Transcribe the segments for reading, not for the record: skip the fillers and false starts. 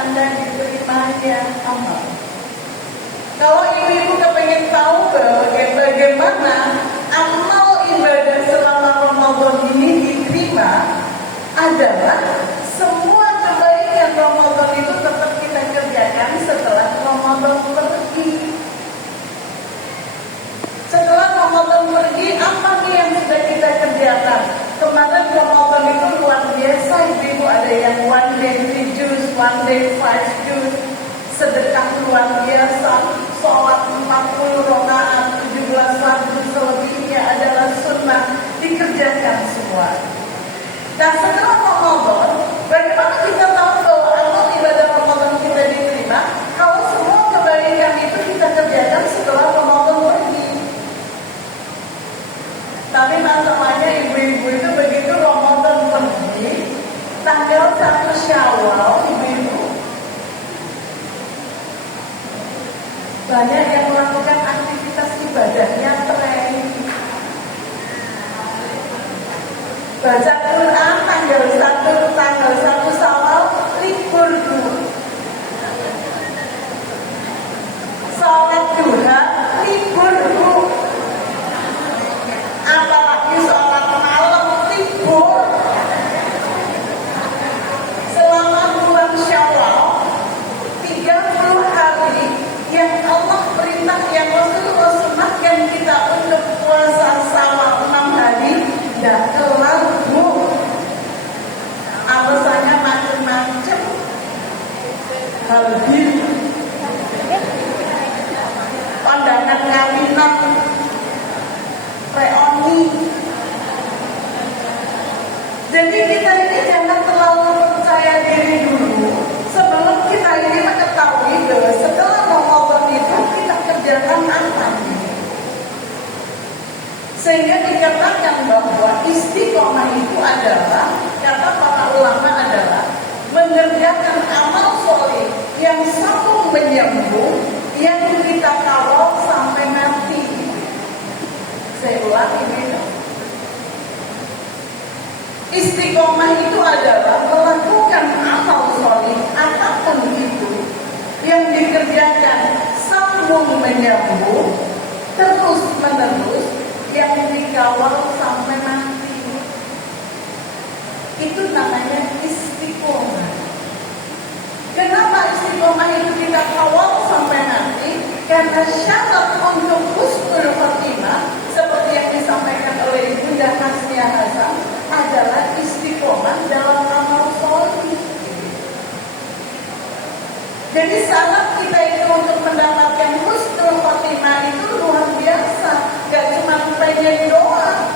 tanda diterimanya amal. Kalau ibu-ibu kepengen tahu bagaimana amal ibadah selama Ramadan ini diterima, adalah semua kebaikan Ramadan itu tetap kita kerjakan setelah Ramadan pergi. Setelah Ramadan pergi, apa nih yang sudah kita kerjakan? Kemarin Ramadan itu luar biasa, ibu ada yang one day 3 juz, one day 5 juz, sedekah luar biasa, sholat 40 rakaat, 17 ribu selebihnya adalah sunnah, dikerjakan semua. Nah setelah Ramadan, bagaimana kita tahu bahwa amal ibadah Ramadan kita diterima? Kalau semua kebaikan itu kita kerjakan setelah Ramadan pergi. Tapi masalahnya ibu-ibu itu begitu Ramadan pergi, tanggal 1 Syawal, ibu-ibu banyak yang melakukan aktivitas ibadahnya tren. Baca Quran tanggal 1 Syawal libur dulu. Salat duha libur dulu. Apalagi sholat malam libur. Selama bulan Syawal 30 hari yang Allah perintah, yang Rasulullah sunnahkan kita untuk puasa sama 6 hari, tidak kelar bu. Alasannya macam-macam. Halbil, pandangan kawinan, reoni. Jadi kita ini jangan terlalu percaya diri dulu sebelum kita ini mengetahui bahwa setelah Ramadan itu kita kerjakan apa. Sehingga dikatakan bahwa istiqomah itu adalah, kata para ulama adalah mengerjakan amal soleh yang sambung menyambung, yang kita kawal sampai mati. Saya ulang ini. Istiqomah itu adalah melakukan amal soleh apapun itu yang dikerjakan sambung menyambung, terus menerus, yang dikawal sampai mati. Itu namanya istiqomah. Kenapa istiqomah itu kita kawal sampai mati? Karena syarat untuk husnul khotimah seperti yang disampaikan oleh Bunda Hasnia Hasan adalah istiqomah dalam amal soleh. Jadi syarat kita itu untuk mendapatkan husnul khotimah itu luar biasa, gak cuma pengen doang.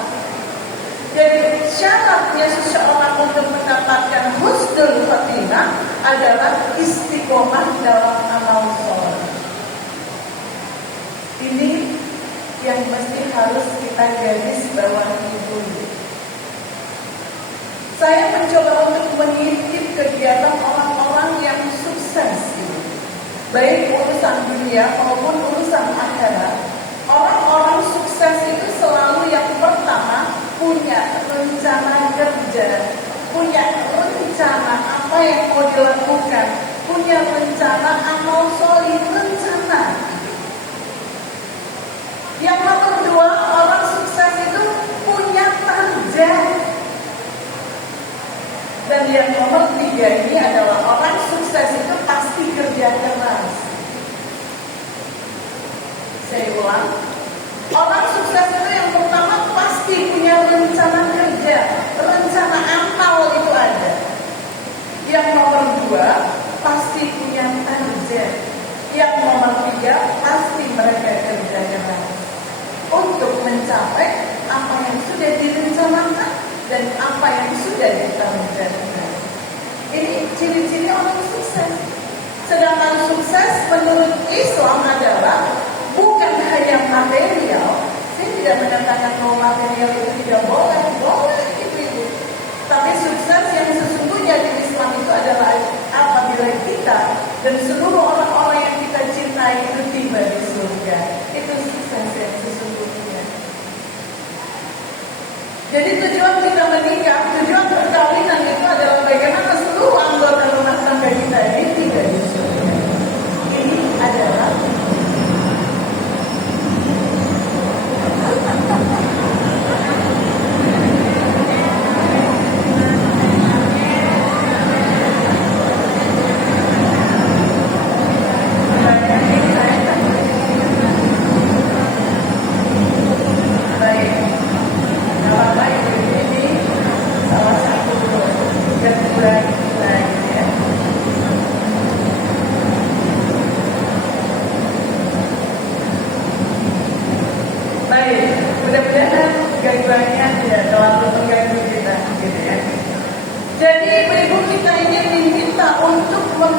Jadi syaratnya seseorang untuk mendapatkan husnul khotimah adalah istiqomah dalam amal soleh. Ini yang mesti harus kita garis bawahi dulu. Saya mencoba untuk mengintip kegiatan orang-orang yang sukses, baik urusan dunia maupun urusan akhirat. Orang-orang sukses itu selalu yang pertama punya rencana kerja, punya rencana apa yang mau dilakukan, punya rencana amal soleh, rencana. Yang nomor dua, orang sukses itu punya target. Dan yang nomor tiga ini adalah orang sukses itu pasti kerja keras. Saya ulang, orang sukses itu yang pertama pasti punya rencana kerja, rencana amal itu ada. Yang nomor dua pasti punya target. Yang nomor tiga pasti mereka kerja keras untuk mencapai apa yang sudah direncanakan dan apa yang sudah ditargetkan. Ini ciri-ciri orang sukses. Sedangkan sukses menurut Islam adalah bukan hanya material. Saya tidak menyatakan bahwa material itu tidak boleh, boleh itu. Tapi sukses yang sesungguhnya di Islam itu adalah apabila kita dan seluruh orang-orang yang kita cintai itu tiba di surga. Itu sukses yang sesungguhnya. Jadi tujuan kita menikah, tujuan perkawinan itu adalah bagaimana seluruh anggota rumah tangga kita ini tiba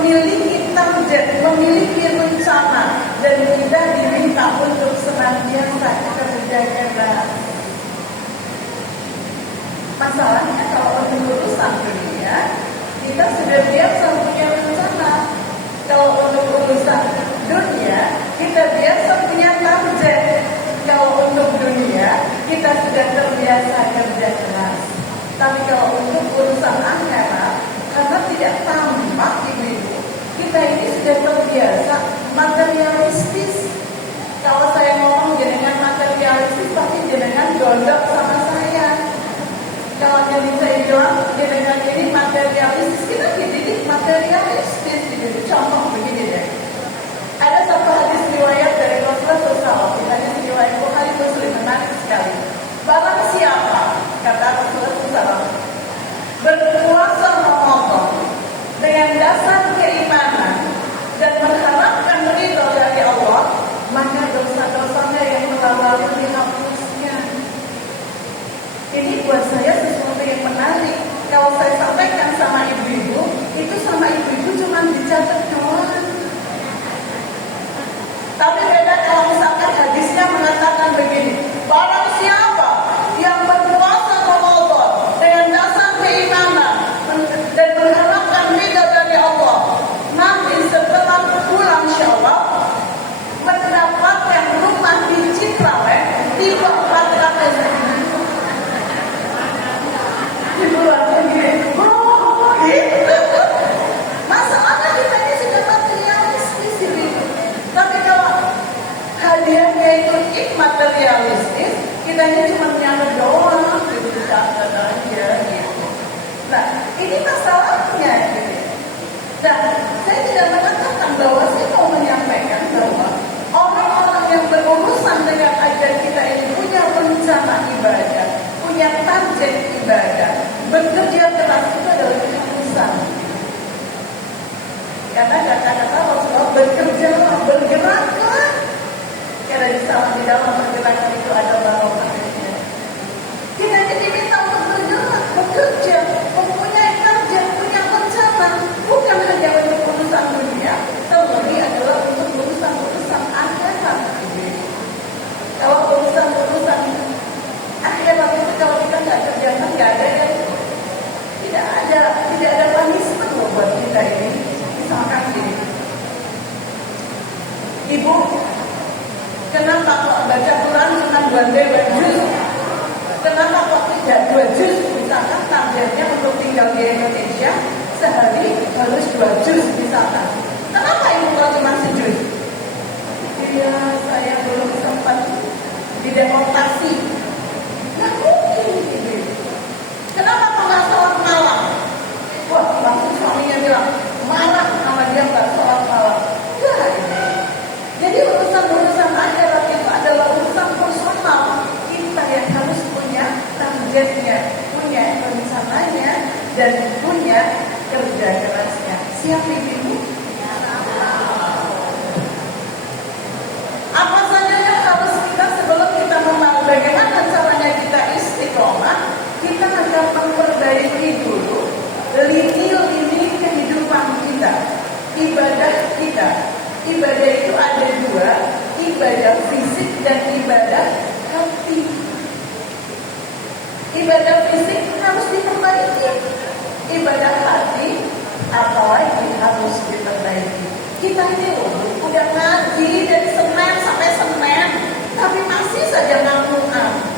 memiliki target, memiliki rencana, dan kita diminta untuk senantiasa kerja keras. Masalahnya kalau untuk urusan dunia, kita sudah biasa punya rencana. Kalau untuk urusan dunia, kita biasa punya target. Kalau untuk dunia, kita sudah terbiasa kerja keras. Tapi kalau untuk urusan akhirat, karena tidak tampak ibu-ibu, kita ini sudah terbiasa materialistis. Kalau saya ngomong jenengan materialistis, pasti jenengan gondok sama saya. Kalau jadi saya bilang jenengan ini materialistis, kita dididik materialistis. Contoh begini deh. Ada satu hadis riwayat dari Rasulullah SAW. Hadis riwayat Bukhari Muslim, menarik sekali. Barang siapa, kata Rasulullah SAW, berpuasa Ramadan dengan dasar keimanan dan mengharapkan ridho dari Allah, maka dosa-dosanya yang telah lalu dihapusnya. Ini buat saya sesuatu yang menarik. Kalau saya sampaikan sama ibu-ibu, itu sama ibu-ibu cuma dicatat doang. Tapi beda kalau misalkan hadisnya mengatakan begini, barang siapa yang berpuasa Ramadan dengan dasar keimanan dan mengharapkan ridha dari Allah, nanti setelah bulan Syawal mendapatkan rumah di Citraland 3-4 kali di bulan ini. Gitu. Masalahnya kita ini sudah materialistis ini. Tapi kalau hadiahnya itu immaterialistis, kita ini cuma nyatet doang, gitu, catat aja gitu. Nah, ini masalahnya gitu. Dan saya tidak mengatakan bahwa saya mau menyampaikan bahwa orang-orang yang berurusan dengan ajar kita ini punya rencana ibadah, punya target ibadah, bekerja keras itu adalah keharusan. Karena kata-kata Rasulullah, bekerjalah, bergeraklah. Karena di dalam pergerakan itu ada barokahnya. Kita ini diminta untuk bergerak, bekerja, mempunyai target, punya rencana, bukan hanya untuk urusan dunia, terlebih adalah untuk urusan-urusan akhirat. Kalau urusan-urusan akhirat itu kalau kita nggak kerjakan, nggak ada yang tidak ada punishment loh buat kita ini. Misalkan gini, ibu, kenapa kok baca Quran cuma 2 juz? Kenapa kok tidak 2 juz? Misalkan targetnya untuk tinggal di Indonesia sehari harus 2 juz misalkan. Kenapa ibu kok cuma sejuz? Iya, saya belum sempat dideportasi. Nah mungkin gitu. Kenapa kok nggak sholat malam? Wah, langsung suaminya bilang marah sama dia nggak sholat malam. Enggak ini. Jadi urusan-urusan akhirat itu adalah urusan personal. Kita yang harus punya targetnya, punya rencananya, dan punya kerja kerasnya. Siap ibu? Apa saja yang harus kita sebelum kita memahami bagaimana caranya kita istiqomah, kita akan memperbaiki dulu lini-lini kehidupan kita, ibadah kita. Ibadah itu ada 2, ibadah fisik dan ibadah hati. Ibadah fisik harus diperbaiki, ibadah hati apalagi harus diperbaiki. Kita ini udah ngaji dari Senin sampai Senin, tapi masih saja ngantuk-ngantuk.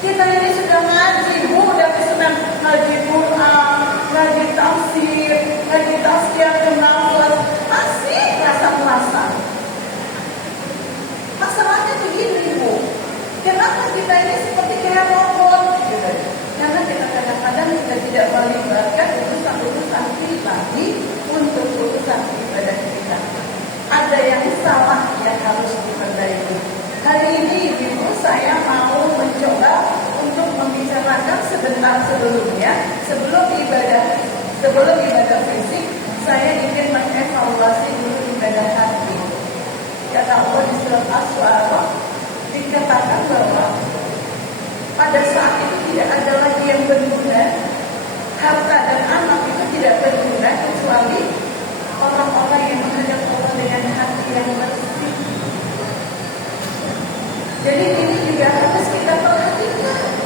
Kita ini sudah ngaji, dari Senin ngaji Quran, ngaji tafsir, ngaji tazkiyah nafas, masih rasa-rasa. Masalahnya begini ibu, kenapa kita ini seperti kayak robot? Gitu. Karena kita kadang-kadang kita tidak melibatkan urusan-urusan pribadi untuk urusan ibadah kita. Ada yang salah yang harus diperbaiki. Hari ini ibu saya mau mencoba untuk membicarakan sebentar sebelumnya, sebelum ibadah fisik, saya ingin mengevaluasi dulu ibadah hati. Kata Allah di surat As-Su'ara dikatakan bahwa pada saat itu tidak ada lagi yang berguna, harta dan anak itu tidak berguna kecuali orang-orang yang menghadap Allah dengan hati yang bersih. Jadi ini juga harus kita perhatikan.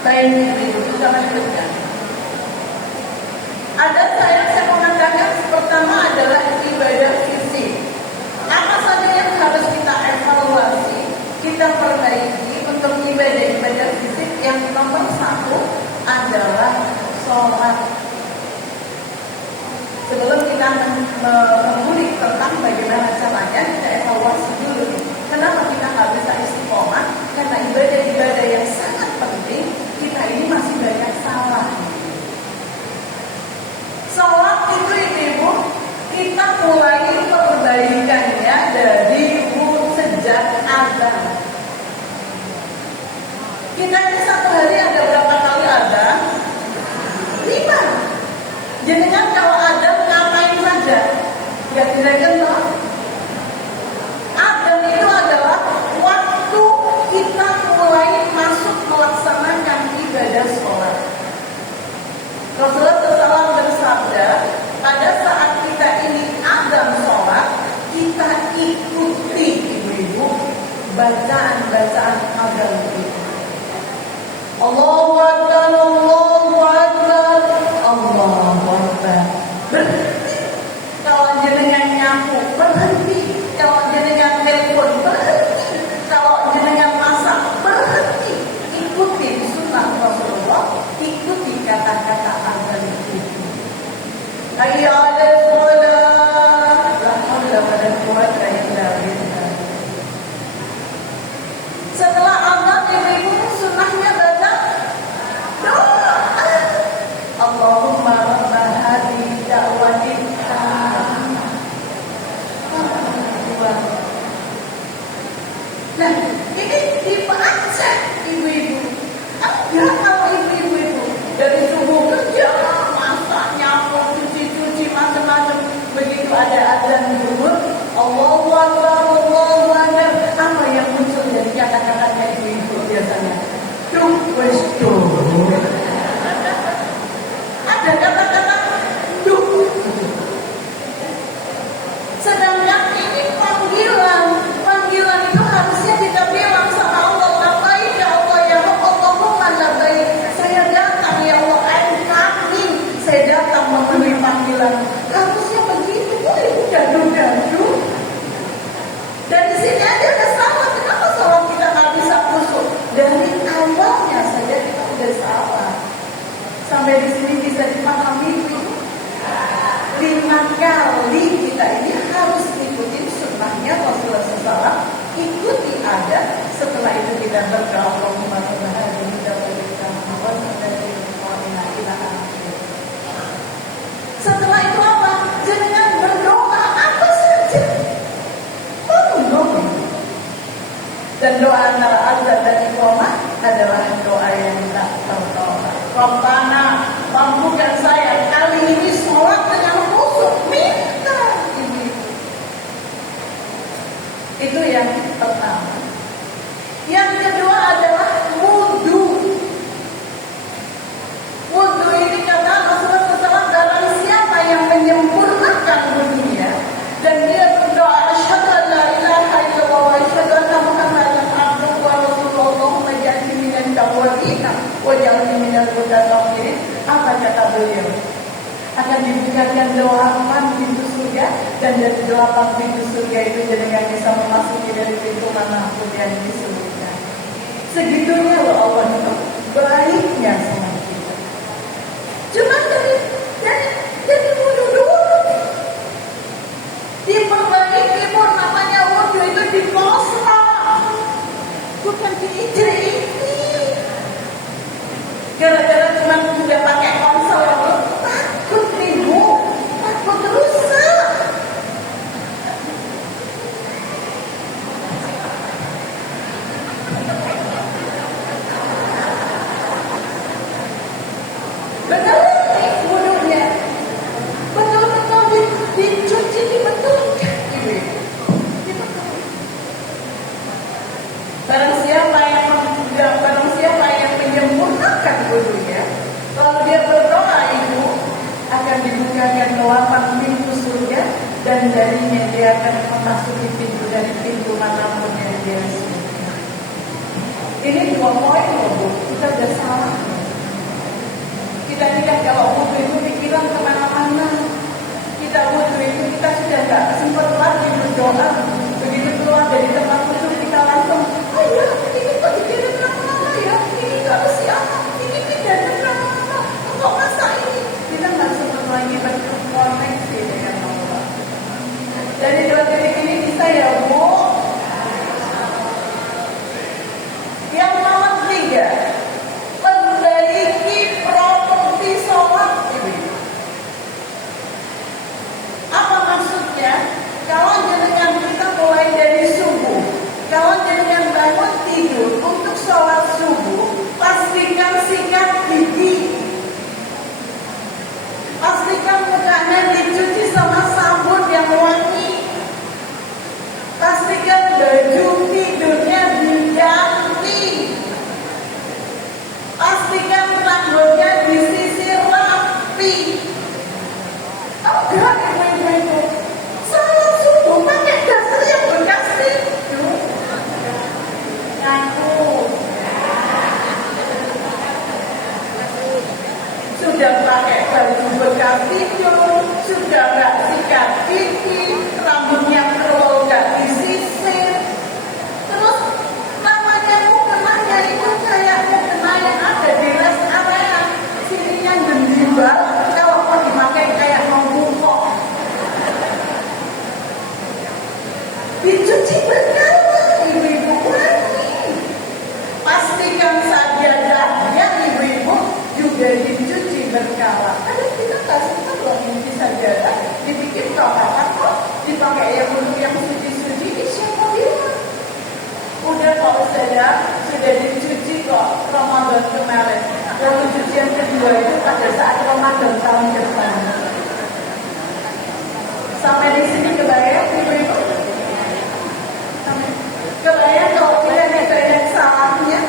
Baik, itu sudah lanjutkan. Ada saya mengatakan pertama adalah ibadah fisik. Apa saja yang harus kita evaluasi, kita perbaiki untuk ibadah fisik? Yang nomor satu adalah sholat. Sebelum kita mengulik tentang bagaimana caranya, kita evaluasi dulu. Kenapa kita nggak bisa istiqomah? Karena ibadah-ibadah yang sangat penting, kita ini masih banyak salah. Sholat itu ibu, kita mulai perbaikannya dari sejak azan. Kita ini satu hari ada berapa kali azan? 5. Jenengan kalau azan ngapain saja? Gak tidak toh? Azan itu adalah waktu kita mulai masuk melaksanakan ibadah sholat. Rasulullah SAW bersabda, pada saat kita ini azan sholat, kita ikuti ibu-ibu bacaan-bacaan azan itu. Allahu Akbar, Allahu Akbar, Allahu Akbar. Berhenti. Kalau jenengan nyapu, berhenti. Kalau jenengan telepon, berhenti. Kalau jenengan masak, berhenti. Ikuti sunnah Rasulullah, ikuti kata-kata azan itu. Hayya 'alal shalah, la haula wa la quwwata illa billah. Setelah azan ibu-ibu sunnahnya baca doa. Allahumma rabb hadhihi da'watin tammah. Nah, ini dibaca ibu-ibu. Enggak kalau ibu-ibu dari subuh kerja, masak, nyapu, cuci-cuci, macam-macam. Begitu ada azan zuhur, Allahu Akbar, Allahu Akbar. Apa yang muncul dari kata-katanya ibu-ibu biasanya? Duh, wes duh. Ada kata-kata duh. Sedangkan ini panggilan itu harusnya kita bilang sama Allah, labbaik ya Allah, ya Allahumma labbaik. Saya datang ya Allah, I'm coming. Saya datang memenuhi panggilan. Harusnya begitu, udah duh. Dari sini aja udah salah. Kenapa sholat kita nggak bisa khusyuk? Dari awalnya saja kita udah salah. Sampai di sini bisa dipahami. 5 kali kita ini harus ikuti sunnahnya Rasulullah SAW. Ikuti ada. Setelah itu kita berdoa Allahumma rabb hadhihi da'watin tammah. Setelah itu apa? Jangan berdoa apa saja. Dan doa antara azan dan iqamah adalah doa yang tak tertolak. Rabbana, mampukan saya kali ini sholat dengan khusyuk, minta ini. Itu yang pertama. Yang kedua adalah wudu. Wudu ini kata Rasulullah SAW, barang siapa yang menyempurnakan wudunya dan dia berdoa asyhadu an la ilaha illallah wa asyhadu anna muhammadan abduhu wa rasuluhu, Allahumma ja'alni minal tawwabin wa ja'alni minal mutatahhirin. Apa kata beliau? Akan dibukakan 8 pintu surga, dan dari 8 pintu surga itu jenengan bisa memasuki dari pintu manapun yang di surga. Segitunya loh Allah itu baiknya sama kita. Cuma dari wudu doang benar nih wudhunya, betul-betul dicuci, dibetulkan, Barang siapa yang menyempurnakan wudhunya, kalau dia berdoa itu akan dibukakan 8 pintu surga, dan darinya dia akan memasuki pintu dari pintu manapun yang dia suka. Ini 2 poin loh Bu, kita udah salah. Kita kalau wudhu itu pikiran kemana-mana. Kita wudhu itu kita sudah gak sempat lagi berdoa. Begitu keluar dari tempat wudhu kita langsung, oh ya ini kok dikirim nama ya, ini gak mesti apa, ini pidana nama, kok masa ini. Kita gak sempat lagi berkoneksi dengan Allah. Dari 2 titik ini bisa ya Bu. Yang nomor 3, perbaiki properti sholat ini. Apa maksudnya? Kalau jenengan kita mulai dari subuh, kalau jenengan bangun tidur untuk sholat subuh, pastikan sikat gigi, pastikan mukanya dicuci sama sabun yang wangi, pastikan baju tidurnya diganti, pastikan rambutnya disisir rapi. Oh enggak, ibu-ibu salat subuh pakai daster yang bekas tidur. Ngaku sudah pakai baju bekas tidur, sudah nggak sikat gigi, rambutnya curl nggak disisir. Terus namanya mukenanya itu kayak mukena yang ada di rest area, sininya jendibal, kalau mau dipakai kayak mau bungkok. Dicuci berkala, ibu-ibu wangi. Pastikan sajadahnya ibu-ibu juga dicuci berkala. Ada kita tak sempat loh nyuci sajadah, dibikin apa kok, dipakai yang untuk yang suci-suci, siapa bilang? Udah kok sudah dicuci kok Ramadan kemarin. Lalu cucian kedua itu pada saat Ramadan tahun depan. Sampai di sini kebayang ibu-ibu? Kebayang kalau kita banyak salahnya?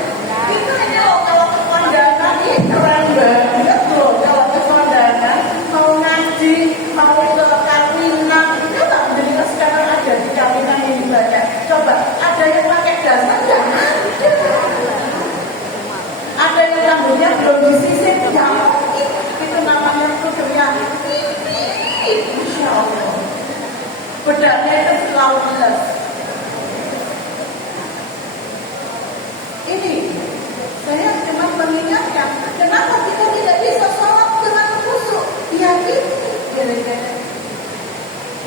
Kita ini loh kalau ke kondangan ini keren banget loh. Kalau ke kondangan mau ngaji, mau ke kawinan, ya tak menjadi sekarang ada di kawinan ini banyak. Coba ada yang pakai dasar nggak ada. Ada yang rambutnya belum disisir, ya itu namanya kudurnya. Insya Allah. Bedaknya itu flawless. Ini saya cuma mengingatkan, kenapa kita tidak bisa sholat dengan khusyuk? Ya ini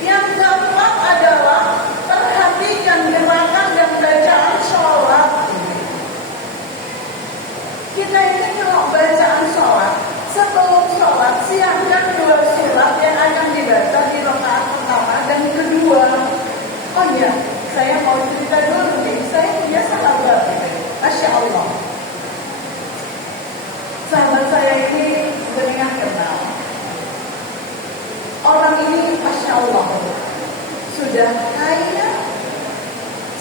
yang gampang adalah perhatikan gerakan dan bacaan sholat. Kita ini kalau bacaan sholat, sebelum sholat siapkan 2 surat yang akan dibaca di rakaat pertama dan kedua. Oh iya, saya mau cerita dulu nih, saya punya sahabat, Masya Allah. Sahabat saya ini benar kenal. Orang ini Masya Allah sudah kaya,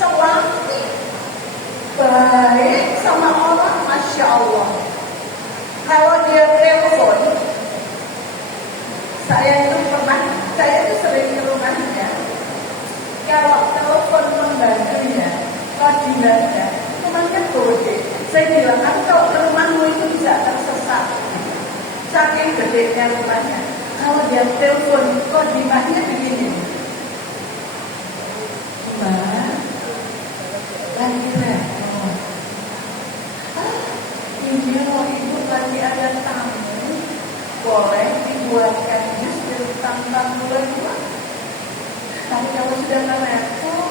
cantik, baik sama orang, Masya Allah. Kalau dia telepon, saya itu sering ke rumahnya. Kalau telepon pembantunya, kodinatnya, rumahnya gede. Saya bilang, kalau ke rumahmu itu bisa tersesat. Saking gedenya rumahnya. Kalau dia telepon, kodinatnya begini. Mbak, lagi repot. Ini loh ibu lagi ada tamu. Boleh dibuatkan jus tanpa gula-gula. Tapi kalau sudah repot,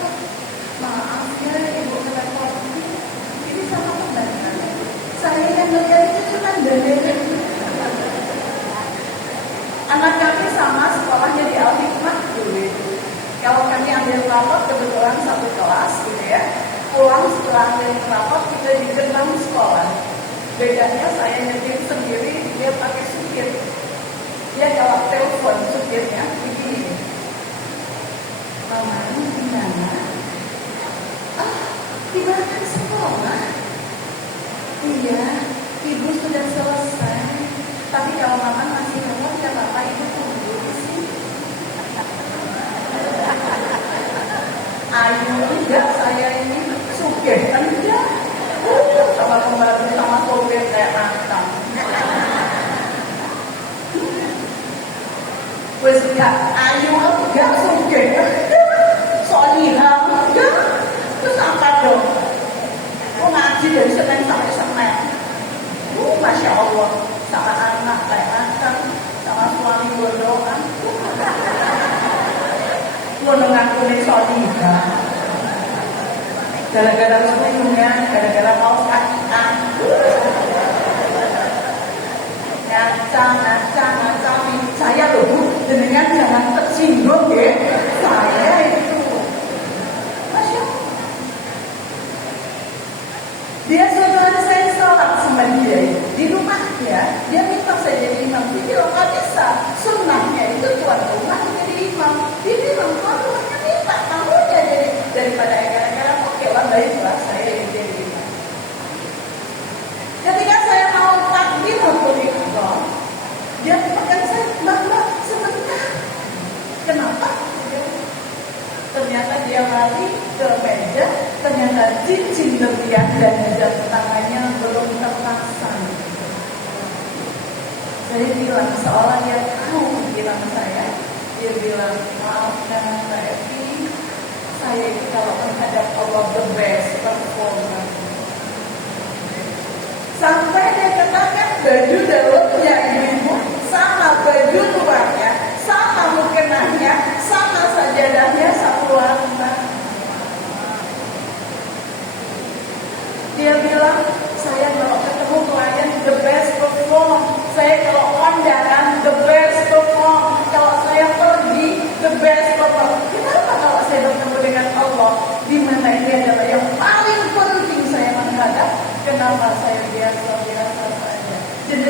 maaf ya ibu repot. Ini sama pembantu. Saya yang ngeliat itu cuma dada. Anak kami sama sekolahnya di Al-Hikmah dulu. Kalau kami ambil rapot kebetulan satu kelas gitu ya. Pulang setelah ambil rapot kita di gerbang sekolah. Bedanya saya nyetir sendiri, dia pakai supir. Dia kalau telepon supirnya begini, Mama, gimana? Diberikan sekolah. Iya, Ibu sudah selesai. Tapi kalau Mama masih ngomong, ya Bapak Ibu tunggu di sini. Ayo, enggak, saya ini supir enggak. Sama pembantu sama supir kayak matang. Wes enggak, ayo enggak supir. Solihah enggak. Terus apa dong? Kok ngaji dari Senin sampai Senin? Masya Allah, sama anak kayak matang, sama suami berdoa. Lo ngakuin solihah. Gara-gara semuanya, gara-gara mau kakian. Ngaca. Saya loh Bu, dengan jangan tersinggung ya. Saya itu. Masya Allah. Dia sudah saya sholat sama dia di rumahnya. Dia minta saya jadi imam. Dia bilang nggak bisa. Sunnahnya itu tuan rumah jadi imam. Dia bilang tuan rumahnya minta tamunya jadi daripada gara-gara oke lah baiklah saya yang jadi imam. Ketika saya mau takbir untuk ikram, dia pakai saya mbak sebentar. Kenapa? Ternyata dia lari ke meja, ternyata cincin berlian dan jam tangannya belum terpasang. Saya bilang seolah dia tahu bilang saya. Dia bilang maafkan Mbak Evi, saya ini kalau menghadap Allah the best performer. Sampai dia katakan baju dalamnya ibu sama baju luarnya, sama mukenahnya, sama sajadahnya satu warna. Dia bilang, saya kalau ketemu klien the best perform. Saya kalau kondangan the best perform. Kalau saya pergi the best perform. Kenapa kalau saya bertemu dengan Allah, di mana ini adalah yang paling penting saya menghadap? Kenapa saya biasa saja? Jadi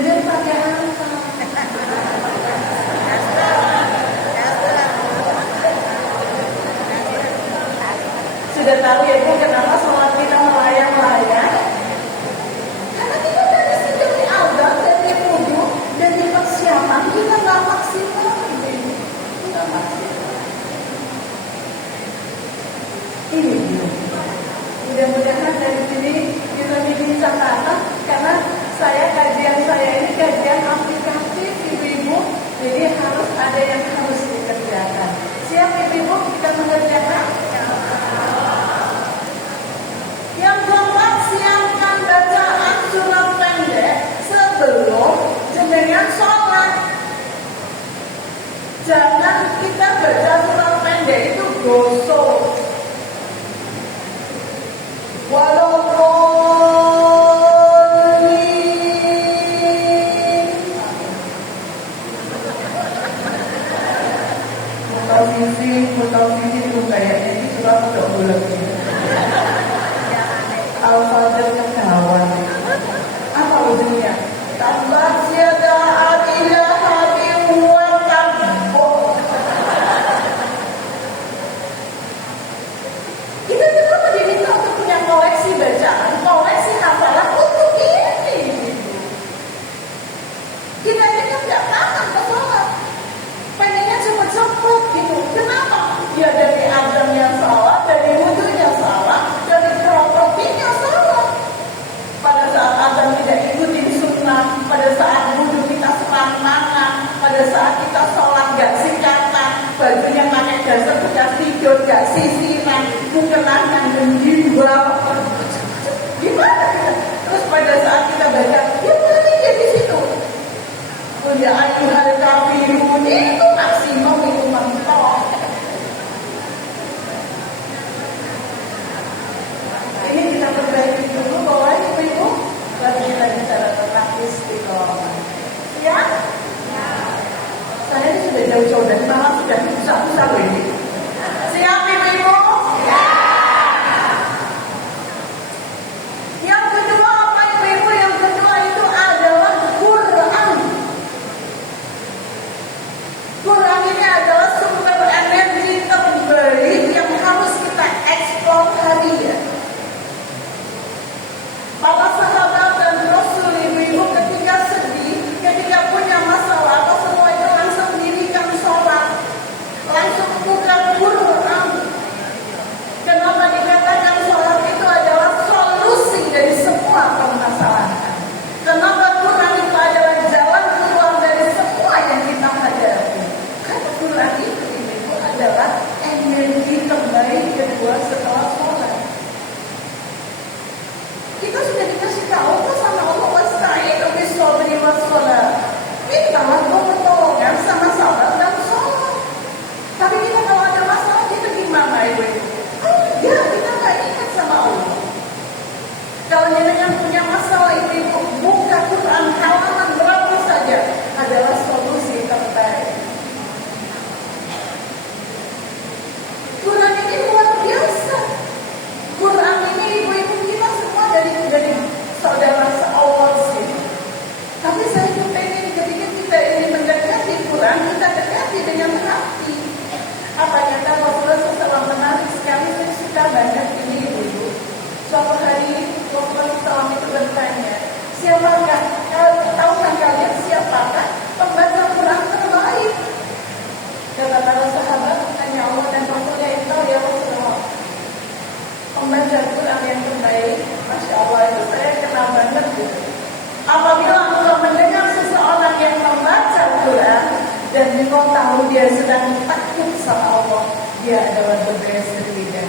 kau tahu dia sedang takut sama Allah, dia adalah the best leader.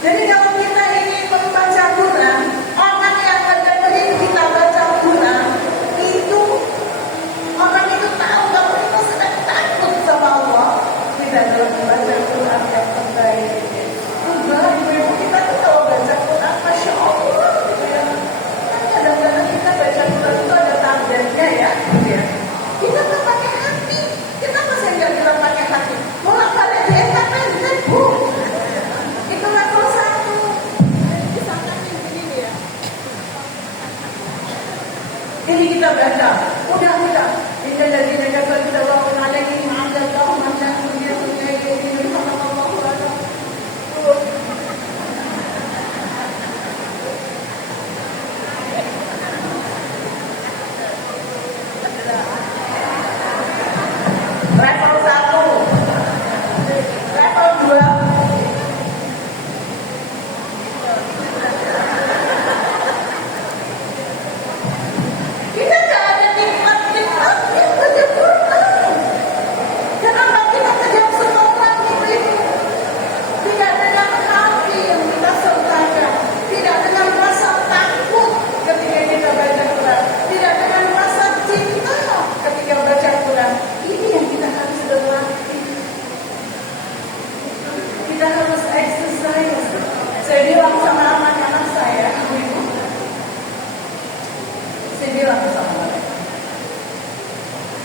Jadi kalau kita ingin membaca Quran, orang yang mendengarin kita baca Quran, itu orang itu tahu kalau kita sedang takut sama Allah, kita dalam membaca Quran yang terbaik. Ibu kita tuh kalau baca Quran, Masya Allah gitu ya. Kadang-kadang kita baca Quran itu ada targetnya ya, gitu ya. Kita nggak pakai hati. Kenapa saya nggak bilang pakai hati? Bolak balik dia kata Bu. Itu level 1. Jadi sampai begini ya. Ini kita baca. Udah. Kita jadi negara kita walaupun ada ini ada tahu macam dunia ini sama Allah ada. Level 1, level 2. Kita nggak ada nikmat-nikmatnya baca Quran. Kenapa kita kejam sekolah itu? Tidak dengan hati yang kita sertakan, tidak dengan rasa takut ketika kita baca Quran, tidak dengan rasa cinta ketika baca Quran. Ini yang kita harus berlatih. Kita harus exercise. Saya bilang sama anak-anak saya, ibu, saya bilang sama mereka,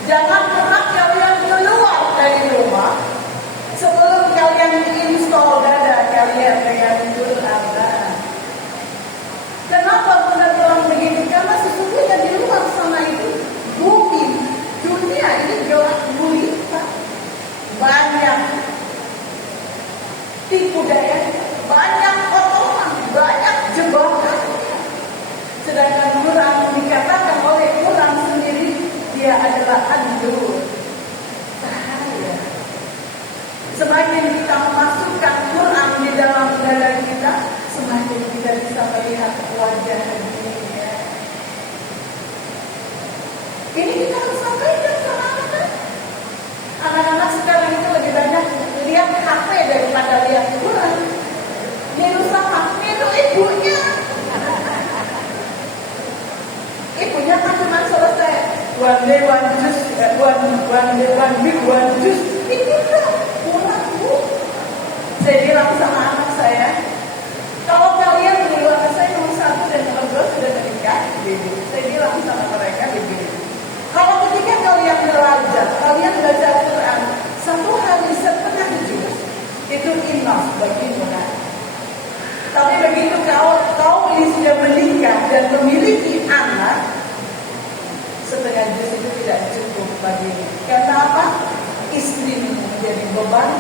jangan pernah kalian keluar dari rumah sebelum kalian install dada kalian dengan Quran. Kenapa Bunda bilang begitu? Karena sesungguhnya di luar sana itu bumi, dunia ini gelap gulita, banyak tipu daya, banyak potongan, banyak jebakan. Sedangkan Quran dikatakan oleh Quran sendiri, dia adalah an-nur, cahaya. Semakin kita memasukkan Quran di dalam dada kita, semakin kita bisa melihat wajah dunia. Ini kita harus sampaikan sama anak-anak. Anak-anak sekarang itu lebih banyak lihat HP daripada lihat Quran. Dia rusak HP itu ibunya. Ibunya kan cuma selesai one day one juice, one week one juice. Itu udah kurang bu. Saya bilang sama anak saya, kalau kalian di luar saya nomor 1 dan nomor 2 sudah menikah, saya bilang sama mereka begini. Kalau ketika kalian belajar, kalian baca Quran 1 hari setengah juz, itu enough bagi mereka. Tapi begitu kau sudah menikah dan memiliki anak, setengah juz itu tidak cukup bagimu. Karena apa? Istrimu menjadi beban,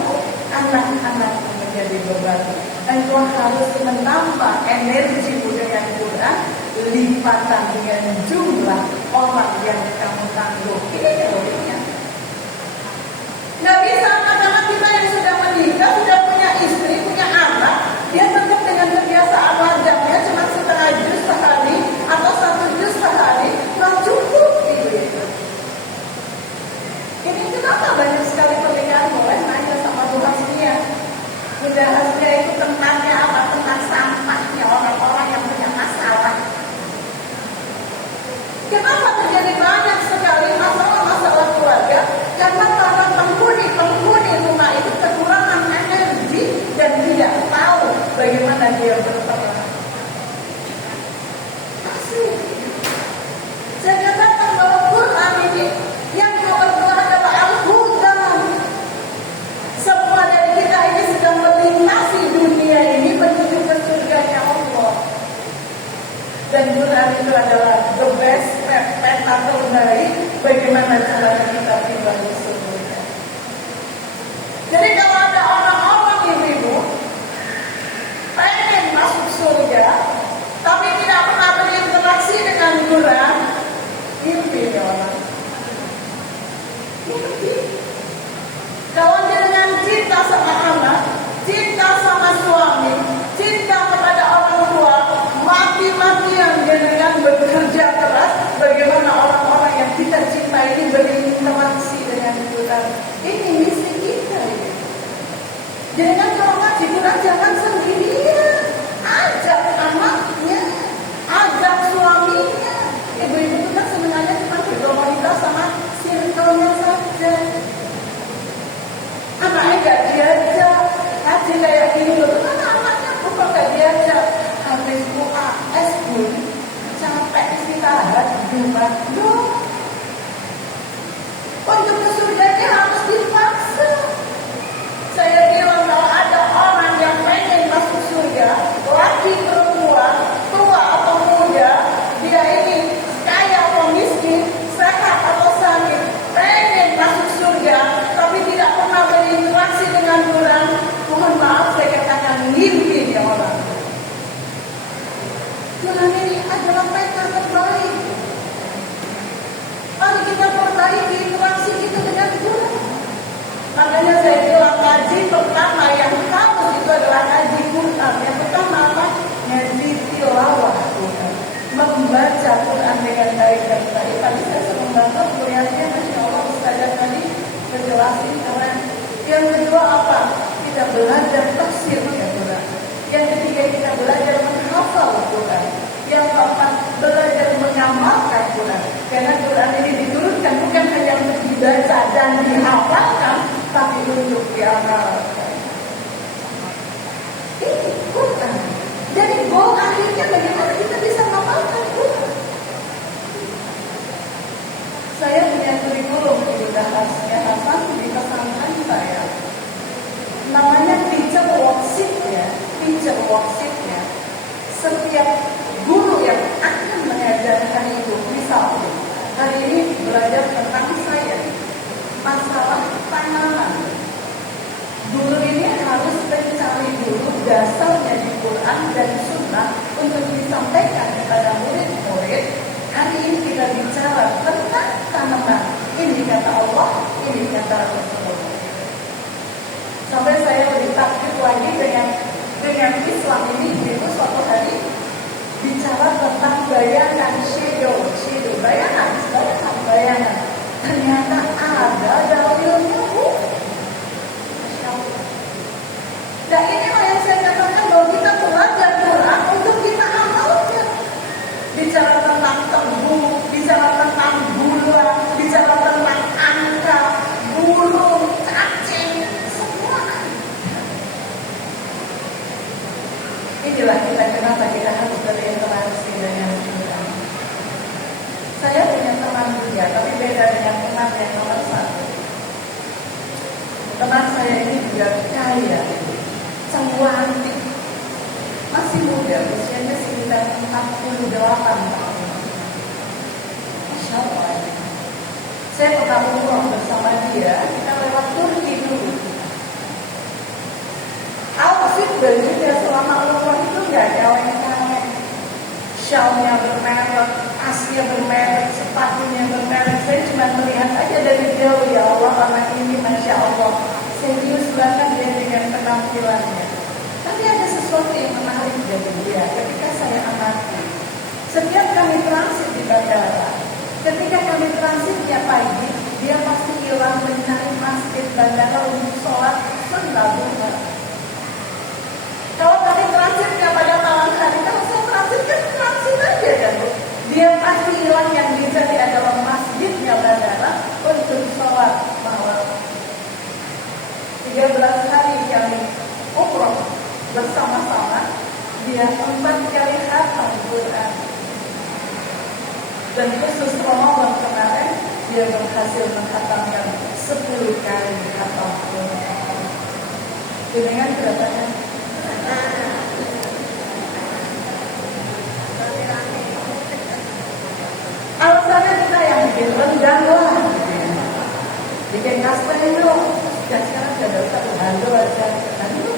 anak-anak menjadi beban. Engkau harus menambah energimu dengan Quran lipatan dengan jumlah orang yang kamu tanggung. Ini teorinya. Nggak bisa anak-anak kita yang sudah menikah, sudah punya istri, punya anak, dia tetap dengan kebiasaan wajahnya cuma setengah juz sehari atau 1 juz sehari, nggak cukup gitu. Ini kenapa banyak sekali pernikahan boleh nanya sama Bu Hasnia. Bunda Hasnia itu tentangnya apa? Tentang sampahnya orang-orang yang punya masalah. Kenapa terjadi banyak sekali masalah-masalah keluarga? Karena para penghuni rumah itu kekurangan energi dan tidak tahu bagaimana dia berperan. Asli. Saya katakan bahwa Quran ini yang nomor 2 adalah Al-Huda. Semua dari kita ini sedang melintasi dunia ini menuju ke surganya Allah. Dan Quran itu adalah the best peta terbaik bagaimana caranya kita tiba di surga. Jadi kalau ada orang-orang ibu-ibu pengen masuk surga tapi tidak pernah berinteraksi dengan Quran, mimpi ya orang. Mimpi. Kalau dia dengan cinta sama anak, cinta sama suami, cinta kepada orang tua, mati-matian dia dengan bekerja keras, bagaimana orang-orang yang kita cinta Ibu-ibu jangan sendirian, ajak anaknya, ajak suaminya. Ibu-ibu itu kan sebenarnya cuma berkomunitas sama circle-nya saja. Anaknya gak diajak, haji kayak gini loh, kan anaknya bukan gak diajak. Habis UAS pun capek istirahat di rumah loh. Untuk ke surganya harus dipaksa. Saya bilang kalau ada orang yang pengen masuk surga, laki perempuan, tua atau muda, dia ini kaya atau miskin, sehat atau sakit, pengen masuk surga, tapi tidak pernah berinteraksi dengan orang, mohon maaf saya katakan mimpi ya orang. Tuhan ini adalah peta terbaik. Mari kita perbaiki interaksi kita dengan Tuhan. Makanya saya bilang ngaji pertama yang harus itu adalah ngaji Quran. Yang pertama apa? Ngaji tilawah Quran. Membaca Quran dengan baik dan baik. Tadi saya sudah membaca kuliahnya, Masya Allah Ustazah tadi menjelaskan keren. Yang kedua apa? Kita belajar tafsir Quran. Yang ketiga kita belajar menghafal Quran. Yang keempat belajar mengamalkan Quran. Karena Quran ini diturunkan bukan hanya untuk dibaca dan dihafalkan, tapi untuk diamalkan. Ini Quran. Jadi goal akhirnya bagaimana kita bisa mengamalkan Quran. Saya punya kurikulum di Dahasnya Hasan di pesantren saya. Namanya teacher worksheet ya. Teacher worksheet ya. Setiap guru yang akan mengajarkan itu, misalnya hari ini belajar tentang sains, masalah tanaman. Guru ini harus mencari dulu dasarnya di Quran dan Sunnah untuk disampaikan kepada murid-murid. Hari ini kita bicara tentang tanaman. Ini kata Allah, ini kata Rasulullah. Sampai saya bertakjub lagi dengan Islam ini, itu suatu hari bicara tentang bayangan, shadow, bayangan. Ternyata ada dalilnya, Bu. Dan inilah yang saya katakan bahwa kita belajar Quran untuk kita amalkan. Bicara tentang tebu, bicara tentang gula, bicara tentang angka, burung, cacing, semua. Inilah kenapa kita harus berinteraksi dengan Tuhan. Saya punya teman juga, tapi beda dengan teman yang nomor satu. Teman saya ini juga kaya, cantik, masih muda, usianya sekitar 48 tahun. Masya Allah. Saya pernah umroh bersama dia, kita lewat Turki dulu. Outfit bajunya selama umroh itu nggak kaleng-kaleng. Shawlnya bermerek, tasnya bermerek, sepatunya bermerek. Saya cuma melihat aja dari jauh, ya Allah, anak ini Masya Allah serius banget dia dengan penampilannya. Tapi ada sesuatu yang menarik dari dia ketika saya amati. Setiap kami transit di bandara, ketika kami transit tiap pagi, dia pasti hilang mencari masjid bandara untuk sholat sunnah duha. Kalau kami transitnya pada malam hari, kalau saya transit kan transit aja kan, Bu. Dia pasti hilang yang dicari adalah masjidnya bandara untuk sholat malam. 13 hari kami umroh bersama-sama, dia 4 kali hafal Quran. Dan khusus Ramadan kemarin, dia berhasil menghatamkan 10 kali hafal Quran. Dengan kedatangan alasannya kita yang bikin rendang lah, bikin kastengel. Dan sekarang sudah usah halo aja, halo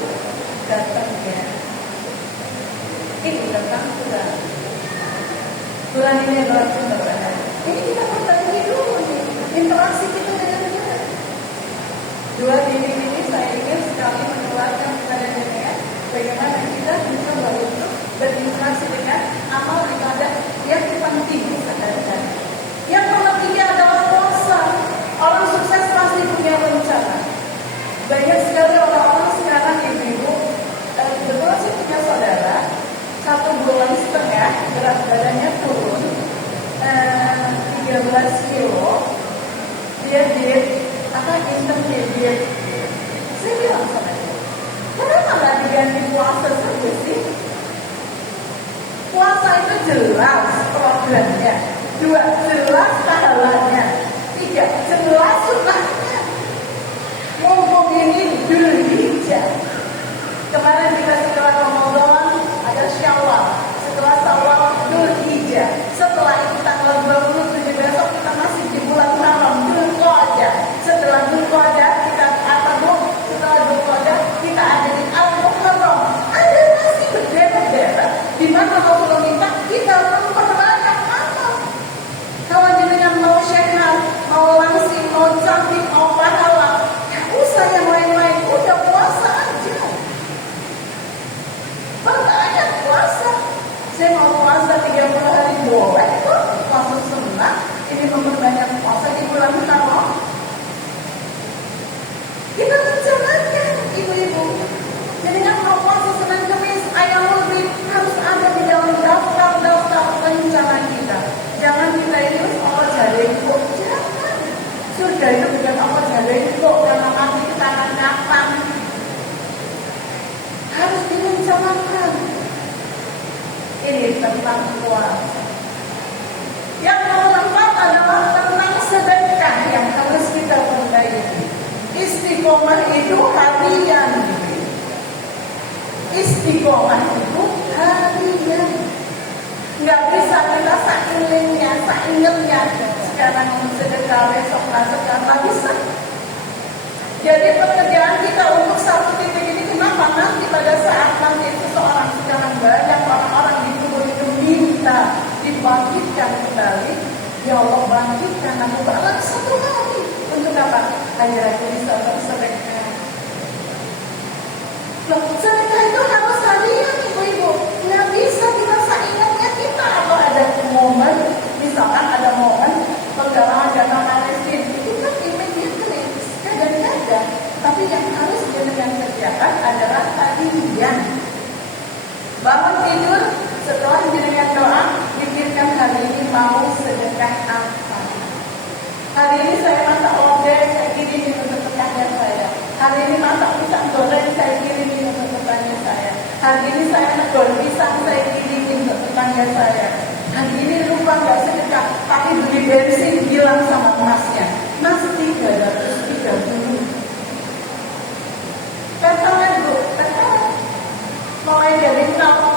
datang ya. Ini tentang Quran. Quran ini adalah sumber bahan. Ini kita perbaiki dulu nih, interaksi kita dengan Tuhan. 2 titik ini saya ingin sekali menularkan kepada dunia bagaimana kita bisa berinteraksi dengan amal ibadah yang penting sehari-hari. Yang nomor 3 adalah puasa. Orang sukses pasti punya rencana. Banyak sekali orang-orang sekarang ibu-ibu berat badannya turun 13 kilo, dia diet intermediate. Saya bilang sama dia, kenapa nggak diganti puasa saja sih? Puasa itu jelas programnya, 2 jelas pahalanya, 3 jelas sunnahnya. Mumpung ini Dzulhijjah. Kemarin kita setelah Ramadan ada Syawal, setelah Syawal Dzulhijjah, setelah itu tanggal 27 besok kita masih di bulan haram Dzulqa'dah. Setelah Dzulqa'dah kita setelah Dzulqa'dah kita ada di Al-Muharram. Ada masih berderet-deret di mana Allah minta kita memperbanyak amal. Kalau jenengan mau sehat, mau langsing, mau cantik, mau pahala, gak usah yang lain-lain, udah puasa aja. Perbanyak puasa. Saya mau puasa 30 hari boleh kok, puasa sunnah. Ini memperbanyak puasa di bulan Ramadan. Kita menjalankan, ibu-ibu. Jadi kan mau puasa Senin Kamis, ayam lebih harus ada di dalam daftar rencana kita. Jangan kita ini Allah jadi kok, jangan. Sudah itu bukan Allah jadi kok, karena nanti kita akan kapan. Harus direncanakan. Ini tentang puasa. Yang nomor 4 adalah tentang sedekah yang harus kita perbaiki. Istiqomah itu harian. Istiqomah itu harian. Nggak bisa kita saingetnya. Sekarang sedekah, besok sedekah, nggak bisa. Jadi pekerjaan kita untuk satu titik ini kenapa nanti pada saat nanti seseorang sekarang banyak orang-orang di tubuh itu minta dibangkitkan kembali, ya Allah bangkitkan aku balik satu hari. Untuk apa? Agar aku bisa bersedekah. Loh, sedekah itu harus harian ibu-ibu. Nggak bisa kita seingatnya kita atau ada momen, misalkan ada momen penggalangan dana Palestina itu kan immediately kadang-kadang. Tapi yang harus jenengan kerjakan adalah harian. Bangun tidur, setelah jenengan doa, pikirkan hari ini mau sedekah apa. Hari ini saya masak lodeh, saya kirimin untuk tetangga saya. Hari ini masak pisang goreng, saya kirimin untuk tetangga saya. Hari ini saya negor pisang, saya kirimin untuk tetangga saya. Hari ini lupa nggak sedekah, tapi beli bensin bilang sama masnya, Mas 330. Tantangan bu, tantangan. Mulai dari nol.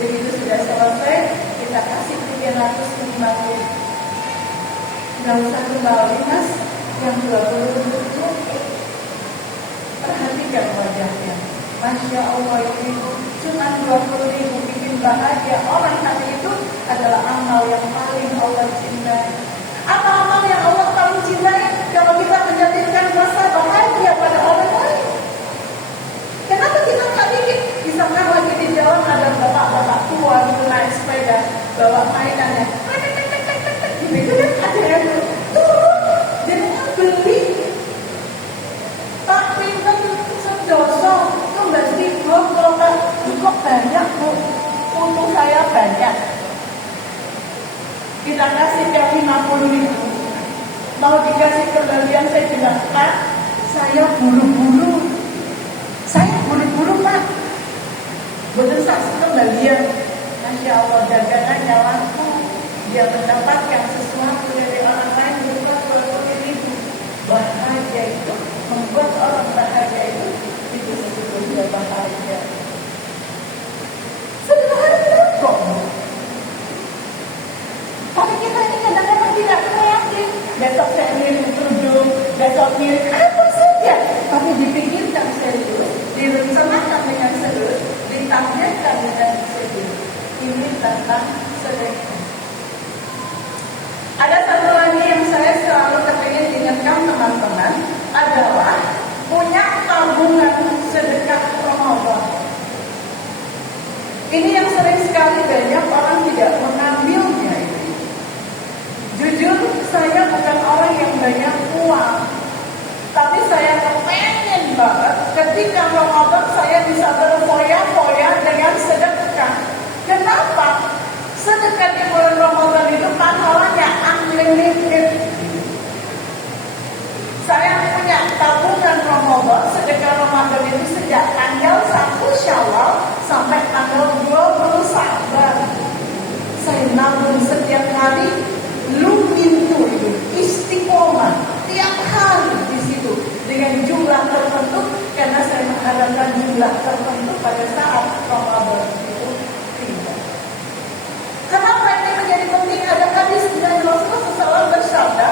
Begitu sudah selesai, kita kasih 350. Nggak usah kembali mas, yang 20 itu perhatikan wajahnya. Masya Allah ibu, cuma 20.000 bikin bahagia. Orang hari itu adalah amal yang paling Allah cintai. Apa amal yang Allah paling cintai? Kalau kita menjadikan rasa bahagia pada orang lain. Kenapa kita nggak bikin? Misalkan lagi di jalan ada bapak-bapak tua gitu naik sepeda, bawa mainannya. Gitu kan ada yang turun, jadi beli. Pak pinter sedoso, tuh nggak sih kok banyak bu, untuk saya banyak. Kita kasih ke 50.000. Mau dikasih kembalian saya bilang, Pak, saya buru-buru. Saya buru-buru Pak. Betul saksi kembalian. Masya Allah dagangannya laku. Dia mendapatkan sesuatu dari orang lain berupa 20.000. Bahagia itu, membuat orang bahagia itu sebetulnya bahagia. Sederhana kok. Tapi kita ini kadang-kadang tidak kreatif. Besok saya mirip kerudung, besok mirip apa saja. Tapi dipikirkan serius, direncanakan dengan serius, ditampilkan dengan serius. Ini tentang sedekah. Ada satu lagi yang saya selalu kepingin ingatkan teman-teman adalah punya tabungan sedekah Ramadan. Ini yang sering sekali banyak orang tidak mengambilnya. Jujur, saya bukan orang yang banyak uang, tapi saya kepengen banget ketika Ramadan saya bisa berfoya-foya dengan sedekah. Kenapa? mohon sedekah Ramadan itu sejak tanggal 1 Syawal sampai tanggal 20 Sabar. Saya nabung setiap hari, lumintu itu istiqomah tiap hari di situ dengan jumlah tertentu, karena saya mengharapkan jumlah tertentu pada saat Ramadan itu tiba. Kenapa ini menjadi penting? Ada hadis dari Rasulullah bersabda,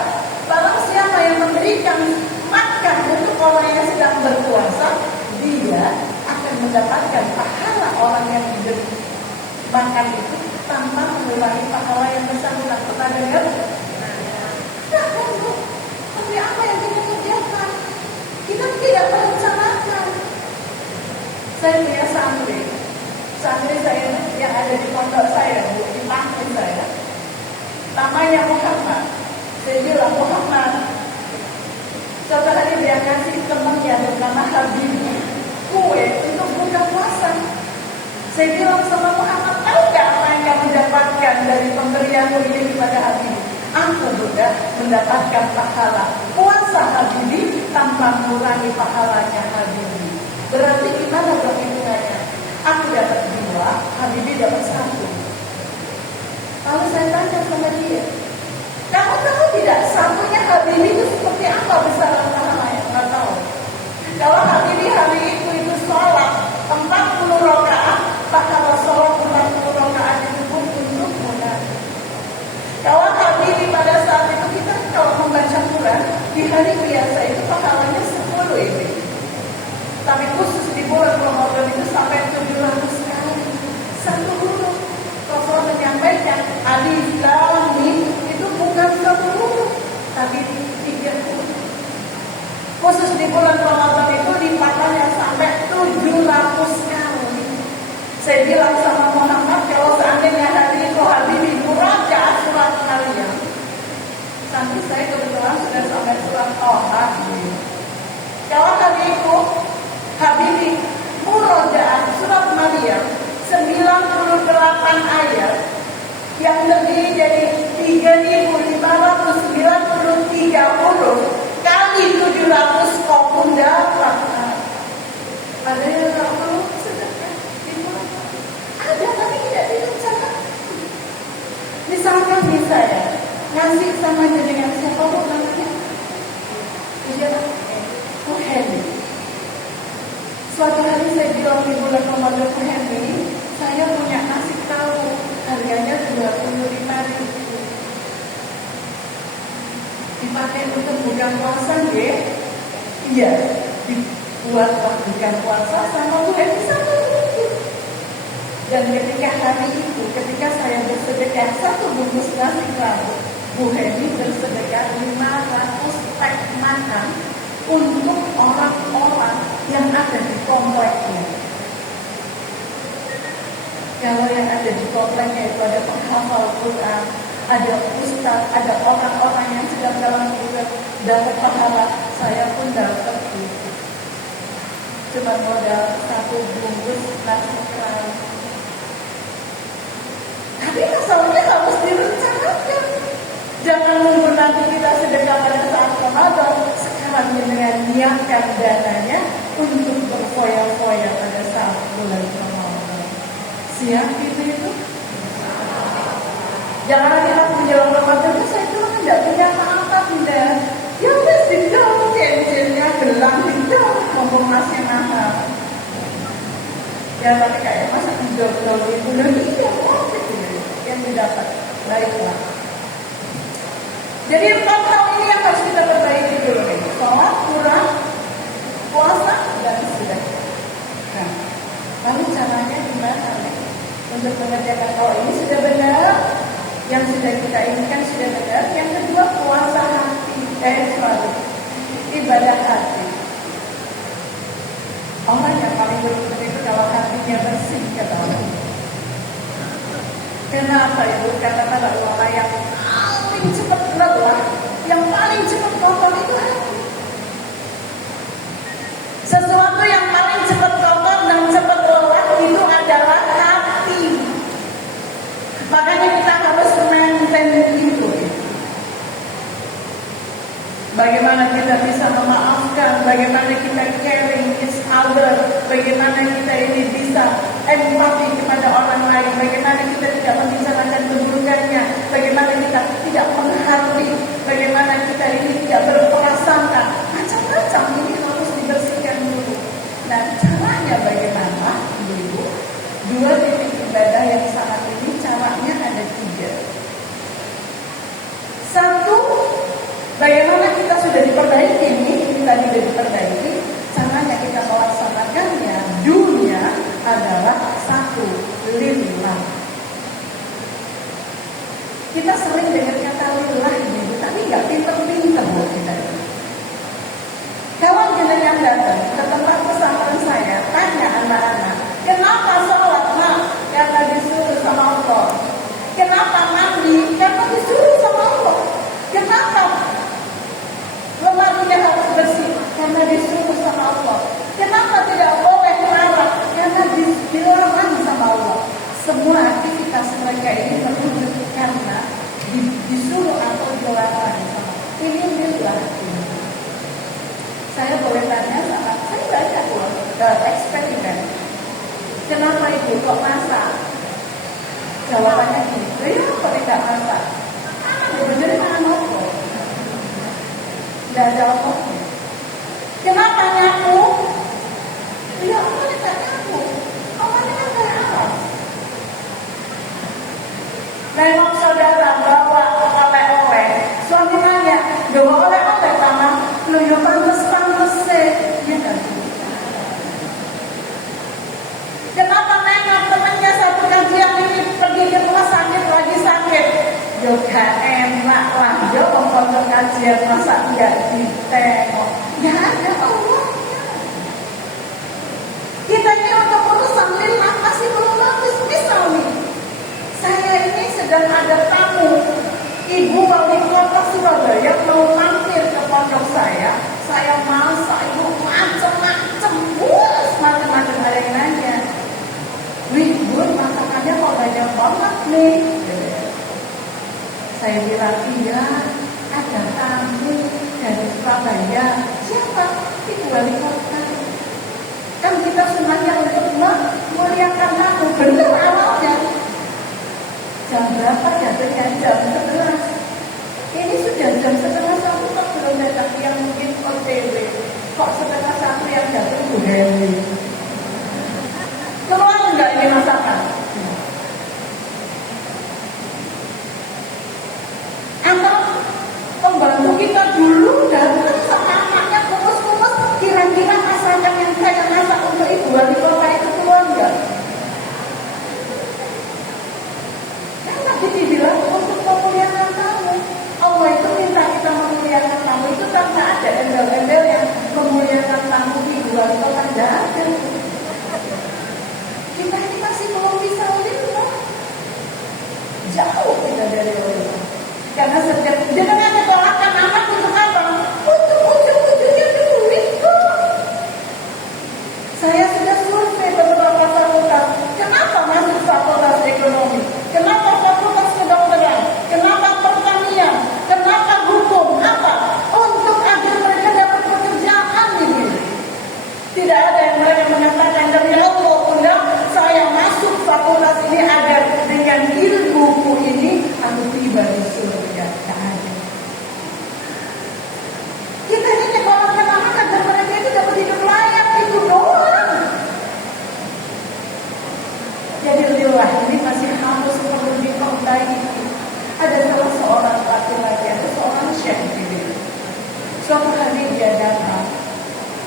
barang siapa yang memberikan makan untuk orang yang sedang berpuasa, dia akan mendapatkan pahala orang yang diberi makan itu tanpa mengurangi pahala yang bersangkutan. Pernah dengar? Nah, tapi apa yang kita kerjakan? Kita tidak merencanakan. Saya punya santri saya yang ada di pondok saya, di pantai saya, namanya Muhammad. Saya bilang, Muhammad, suatu hari dia kasih temannya bernama Habib kue untuk buka puasa. Saya bilang sama Muhammad, tahu gak apa yang kamu dapatkan dari pemberianmu ini kepada Habib? Aku sudah mendapatkan pahala puasa Habib tanpa mengurangi pahalanya Habib. Berarti gimana perhitungannya? Aku dapat 2, Habib dapat 1. Lalu saya tanya sama dia, kamu tahu tidak satunya Habib itu seperti apa besaran pahalanya? Nggak tahu. Kalau Habib hari itu sholat 40 rakaat, pahala sholat 40 rakaat itu pun untuk mudah. Kalau Habib pada saat itu kita kalau membaca Quran di hari biasa itu pahalanya 10 ini. Tapi khusus di bulan Ramadan itu sampai 700 kali. Satu huruf. Rasulullah menyampaikan alif lam mim itu bukan satu huruf, tapi 3 huruf. Khusus di bulan Ramadan itu lipatannya sampai 700 kali. Saya bilang sama Muhammad, kalau seandainya hari itu Habib murajaah surat kalian, nanti saya kebetulan sudah sampai surat Al-Ahad. Kalau hari itu Habib murajaah surat Maryam 98 ayat yang terdiri dari 3.593 huruf kali 700 kau pun dapat. Ada yang tak perlu sedekah? Ada tapi tidak direncanakan. Misalkan nih saya ngasih sama dengan siapa bu namanya? Siapa? Bu Henry. Suatu hari saya bilang di bulan Ramadan Bu Henry, saya punya nasi tahu harganya 25.000. Dipakai untuk buka puasa ya? Iya, dibuat buka puasa sama Bu Henry sama itu. Dan ketika hari itu, ketika saya bersedekah 1 bungkus nasi tahu, Bu Henry bersedekah 500 pack makan untuk orang-orang yang ada di kompleknya. Kalau yang ada di kompleknya itu ada penghafal Quran, ada ustaz, ada orang-orang yang sedang dalam Quran, dapat pahala, saya pun dapat itu. Cuma modal 1 bungkus nasi keran. Tapi masalahnya harus direncanakan. Jangan nunggu nanti kita sedekah pada saat Ramadan. Sekarang dengan niatkan dananya untuk berfoya-foya pada saat bulan Ramadan. Siap itu? Jangan nanti aku menjelang Ramadan itu saya cuma tidak punya apa-apa tidak. Ya wes didong, kencennya gelang didong, mumpung masih mahal. Ya tapi kayak masa menjual itu lagi ya itu yang didapat. Baiklah. Jadi 4 hal ini yang harus kita perbaiki dulu nih. Sholat, Quran, puasa, dan sedekah. Nah, lalu caranya gimana nih? Untuk mengerjakan kalau ini sudah benar, yang sudah kita inginkan sudah benar. Yang kedua, puasa hati, ibadah hati. Orang yang paling beruntung itu kalau hatinya bersih, kata Allah. Kenapa itu? Kata-kata ulama yang paling cepat lelah, yang paling cepat kotor itu hati. Sesuatu yang paling cepat kotor dan cepat lelah itu adalah hati. Makanya kita harus maintain itu. Bagaimana kita bisa memaafkan memaafkan, bagaimana kita caring each other, bagaimana kita ini bisa empati kepada orang lain, bagaimana kita tidak membicarakan keburukannya, bagaimana kita tidak menghati, bagaimana kita ini tidak berprasangka, macam-macam ini harus dibersihkan dulu. Nah, caranya bagaimana? Ibu, dua titik ibadah yang saat ini caranya ada 3. Satu, bagaimana kita sudah diperbaiki ini tadi sudah diperbaiki, caranya kita melaksanakannya. Dunia adalah 1, lillah. Kita sering dengar kata lillah ini, tapi nggak pinter-pinter buat kita. Kawan jenengan datang ke tempat pesantren saya, tanya anak-anak, kenapa sholat? Nah, karena disuruh sama Allah. Kenapa mandi? Karena disuruh sama Allah. Kenapa lemarinya harus bersih? Karena disuruh sama Allah. Kenapa tidak boleh merawat? Karena dilarang sama Allah. Semua aktivitas mereka ini merujuk karena disuruh atau dilarang sama Allah. Ini lillah. Saya boleh tanya sama, saya banyak loh eksperimen. Kenapa ibu kok masak? Jawabannya gini, ya kok tidak masak? Bener makan apa? Tidak ada apa-apa. Kenapa nyapu? Ya apa tidak nyapu? Awalnya kan saya alas. Nengok saudara bawa oleh-oleh, suami nanya, bawa oleh-oleh sama lu yuk pantes-pantes ya kan? Kenapa nengok temannya satu kajian ini pergi ke rumah sakit lagi sakit? Juga enak lah, yo pondok kajian masa nggak ditengok? Ya ada Allahnya. Kita ini untuk urusan lillah masih belum habis. Misal nih, saya ini sedang ada tamu, ibu wali kota Surabaya mau mampir ke pondok saya masak ibu macam-macam, macam-macam ada yang nanya, wih bu masakannya kok banyak banget nih. Saya bilang iya, ada tamu dari Surabaya. Siapa? Ibu wali kota. Kan kita semuanya untuk memuliakan tamu. Benar awalnya. Jam berapa jatuhnya? Jam 11. Ini sudah jam 11:30 kok belum datang. Yang mungkin OTW. Kok 11:30 yang datang Bu Heli? Keluar enggak ini masakan? Atau pembantu kita dulu datang sama anaknya kumus-kumus, kira-kira masakan yang saya masak untuk ibu wali kota itu keluar enggak? Kan tadi dibilang untuk memuliakan tamu. Allah itu minta kita memuliakan tamu itu tanpa ada embel-embel yang memuliakan tamu di ibu wali kota, enggak ada. Kita ini masih belum bisa lillah. Jauh kita dari lillah. Karena setiap jangan ditolakkan anak untuk apa? Untuk ujung-ujungnya duit. Saya sudah survei beberapa fakultas. Kenapa masuk fakultas ekonomi? Kenapa fakultas kedokteran? Kenapa pertanian? Kenapa hukum? Apa? Untuk agar mereka dapat pekerjaan ini. Tidak ada yang mereka mengatakan demi Allah Bunda, saya masuk fakultas ini agar dengan ilmuku ini aku tiba di surga. Kita ini nyekolahkan anak agar mereka itu dapat hidup layak, itu doang. Jadi lillah ini masih harus perlu diperbaiki. Ada salah seorang laki-laki atau seorang syekh gitu. Suatu hari dia datang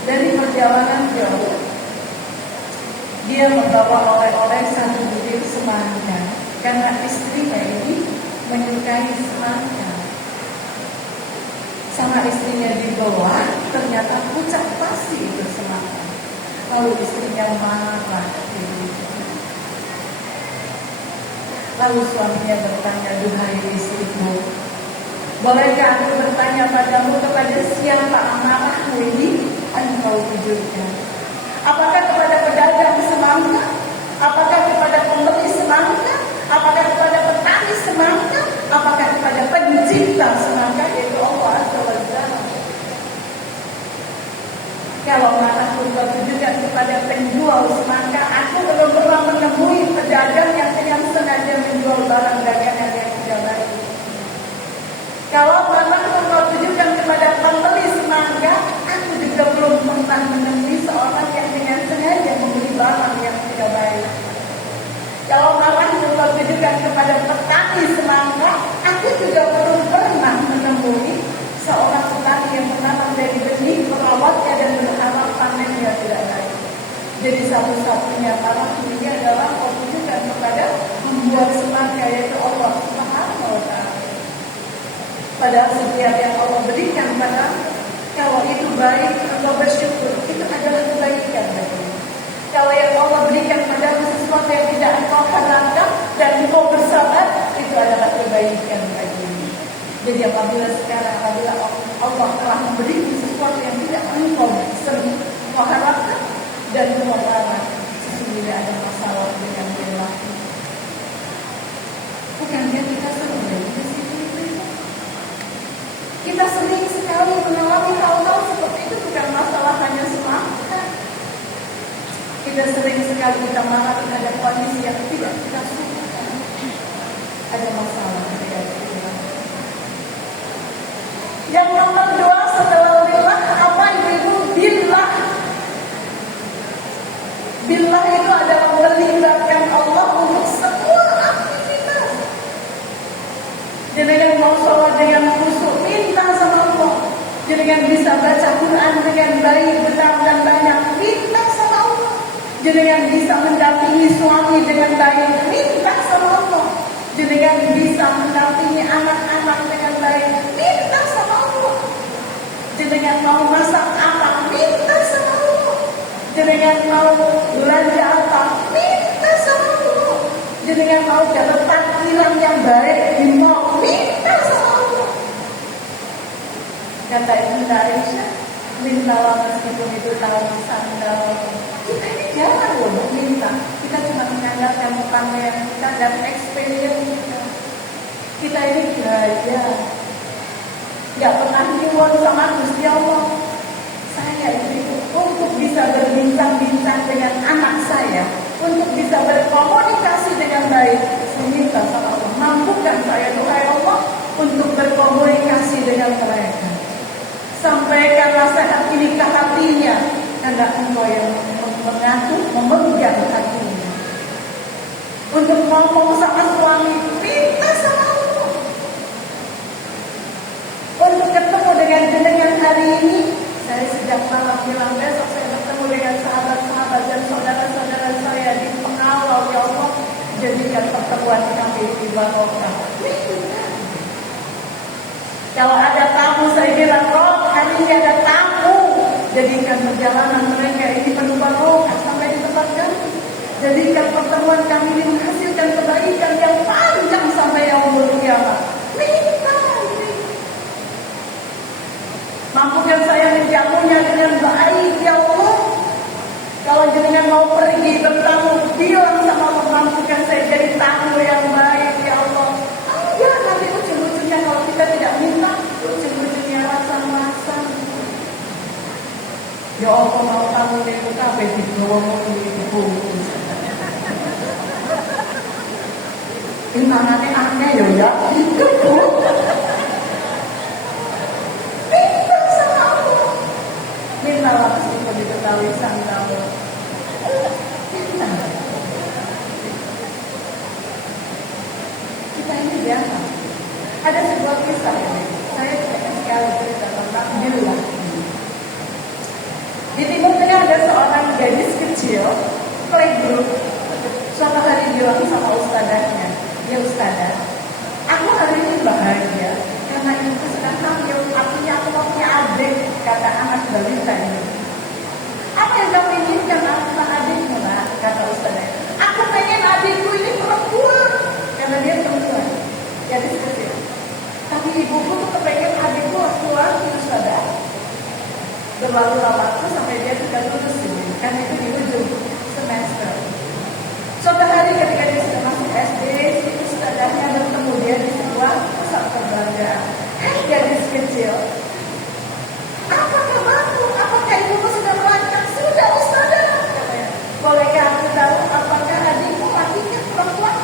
dari perjalanan jauh. Dia membawa oleh-oleh 1 butir semangka karena istrinya ini menyukai semangka. Sama istrinya di bawah, ternyata pucat pasti itu semangka. Lalu istrinya marah. Lalu suaminya bertanya, duhai istriku, bolehkah aku bertanya padamu kepada siapa amarahmu ini engkau tujukan? Apakah kepada pedagang semangka? Apakah kepada pembeli semangka? Apakah kepada petani semangka? Apakah kepada pencipta semangka, yaitu Allah Azza wa Jalla? Padahal setiap yang Allah berikan pada, kalau itu baik, engkau bersyukur, itu adalah kebaikan bagimu. Kalau yang Allah berikan padamu sesuatu yang tidak engkau harapkan dan engkau bersabar, itu adalah kebaikan bagimu. Jadi apabila Allah telah memberikan sesuatu yang tidak engkau harapkan dan engkau harap, sesungguhnya ada masalah dengan Allah. Bukankah kita sering di situ? Kita sering sekali mengalami hal-hal seperti itu, bukan masalah hanya semata. Kita sering sekali kita marah terhadap kondisi yang tidak kita suka. Ada masalah ketika itu. Yang nomor 2 setelah billah, apa itu billah? Billah itu adalah melibatkan Allah untuk semua aktivitas. Jenengan mau sholat dengan khusyuk, minta sama Allah. Jenengan bisa baca Quran dengan baik, benar dan banyak, minta sama Allah. Jenengan bisa mendampingi suami dengan baik, minta sama Allah. Jenengan bisa mendampingi anak-anak dengan baik, minta sama Allah. Jenengan mau masak apa, minta sama Allah. Jenengan mau belanja apa, minta sama Allah. Jenengan mau dapat parkiran yang baik di mall, minta sama Allah. Kata Ibnu Aisyah, mintalah meskipun itu tahun sandal. Kita ini jangan loh minta. Kita cuma mengandalkan pamer kita dan experience kita. Kita ini gaya, nggak pernah nyuwun sama Gusti Allah. Saya itu untuk bisa berbincang-bincang dengan anak saya, untuk bisa berkomunikasi dengan baik, saya minta sama Allah, mampukan saya duhai Allah untuk berkomunikasi dengan mereka. Sampaikan nasihat ini ke hatinya, karena engkau yang mengatur, memegang hatinya. Untuk ngomong sama suami, minta sama Allah. Untuk ketemu dengan jenengan hari ini, saya sejak malam bilang besok saya bertemu dengan sahabat-sahabat dan saudara-saudara saya di pengawal, ya Allah, jadikan pertemuan kami di barokah. Kalau ada tamu saya bilang, Rob, hari ini ada tamu, jadikan perjalanan mereka ini penuh barokah sampai di tempat kami. Jadikan pertemuan kami ini menghasilkan kebaikan yang panjang sampai yaumul qiyamah. Minta. Mampukan saya menjamunya dengan baik, ya Allah. Kalau jenengan mau pergi bertamu, bilang sama Allah, mampukan saya jadi tamu yang baik, ya Allah. Enggak, nanti ujung-ujungnya kalau kita tidak minta, ujung-ujungnya rasa-rasa. Ya Allah, mau tamu itu kabeh dibawa mobil itu. Ini tangannya aneh ya. Itu Bu. Minta sama Allah. Mintalah meskipun diketahui sandal. Minta. Kita ini biasa. Ada sebuah kisah ya. Saya pengen sekali cerita tentang billah. Di Timur Tengah ada seorang gadis kecil, playgroup. Suatu hari bilang sama ustadzahnya, ya ustadzah, aku hari ini bahagia karena ibu sedang hamil, artinya aku mau punya adik, kata anak balita ini. Apa yang kamu inginkan tentang adikmu, nak? Kata ustadzah. Aku pengen adikku ini perempuan, karena dia perempuan, gadis kecil. Tapi ibuku tuh kepengen adikku laki-laki, ustadzah. Berlalu waktu sampai dia sudah lulus ini, kan itu di ujung semester. Suatu hari ketika dia sudah masuk SD, itu ustadzahnya bertemu dia di sebuah pusat perbelanjaan. Hai gadis kecil, apa kabarmu? Apakah ibumu sudah melahirkan? Sudah ustadzah, katanya. Bolehkah aku tahu apakah adikmu lakinya perempuan?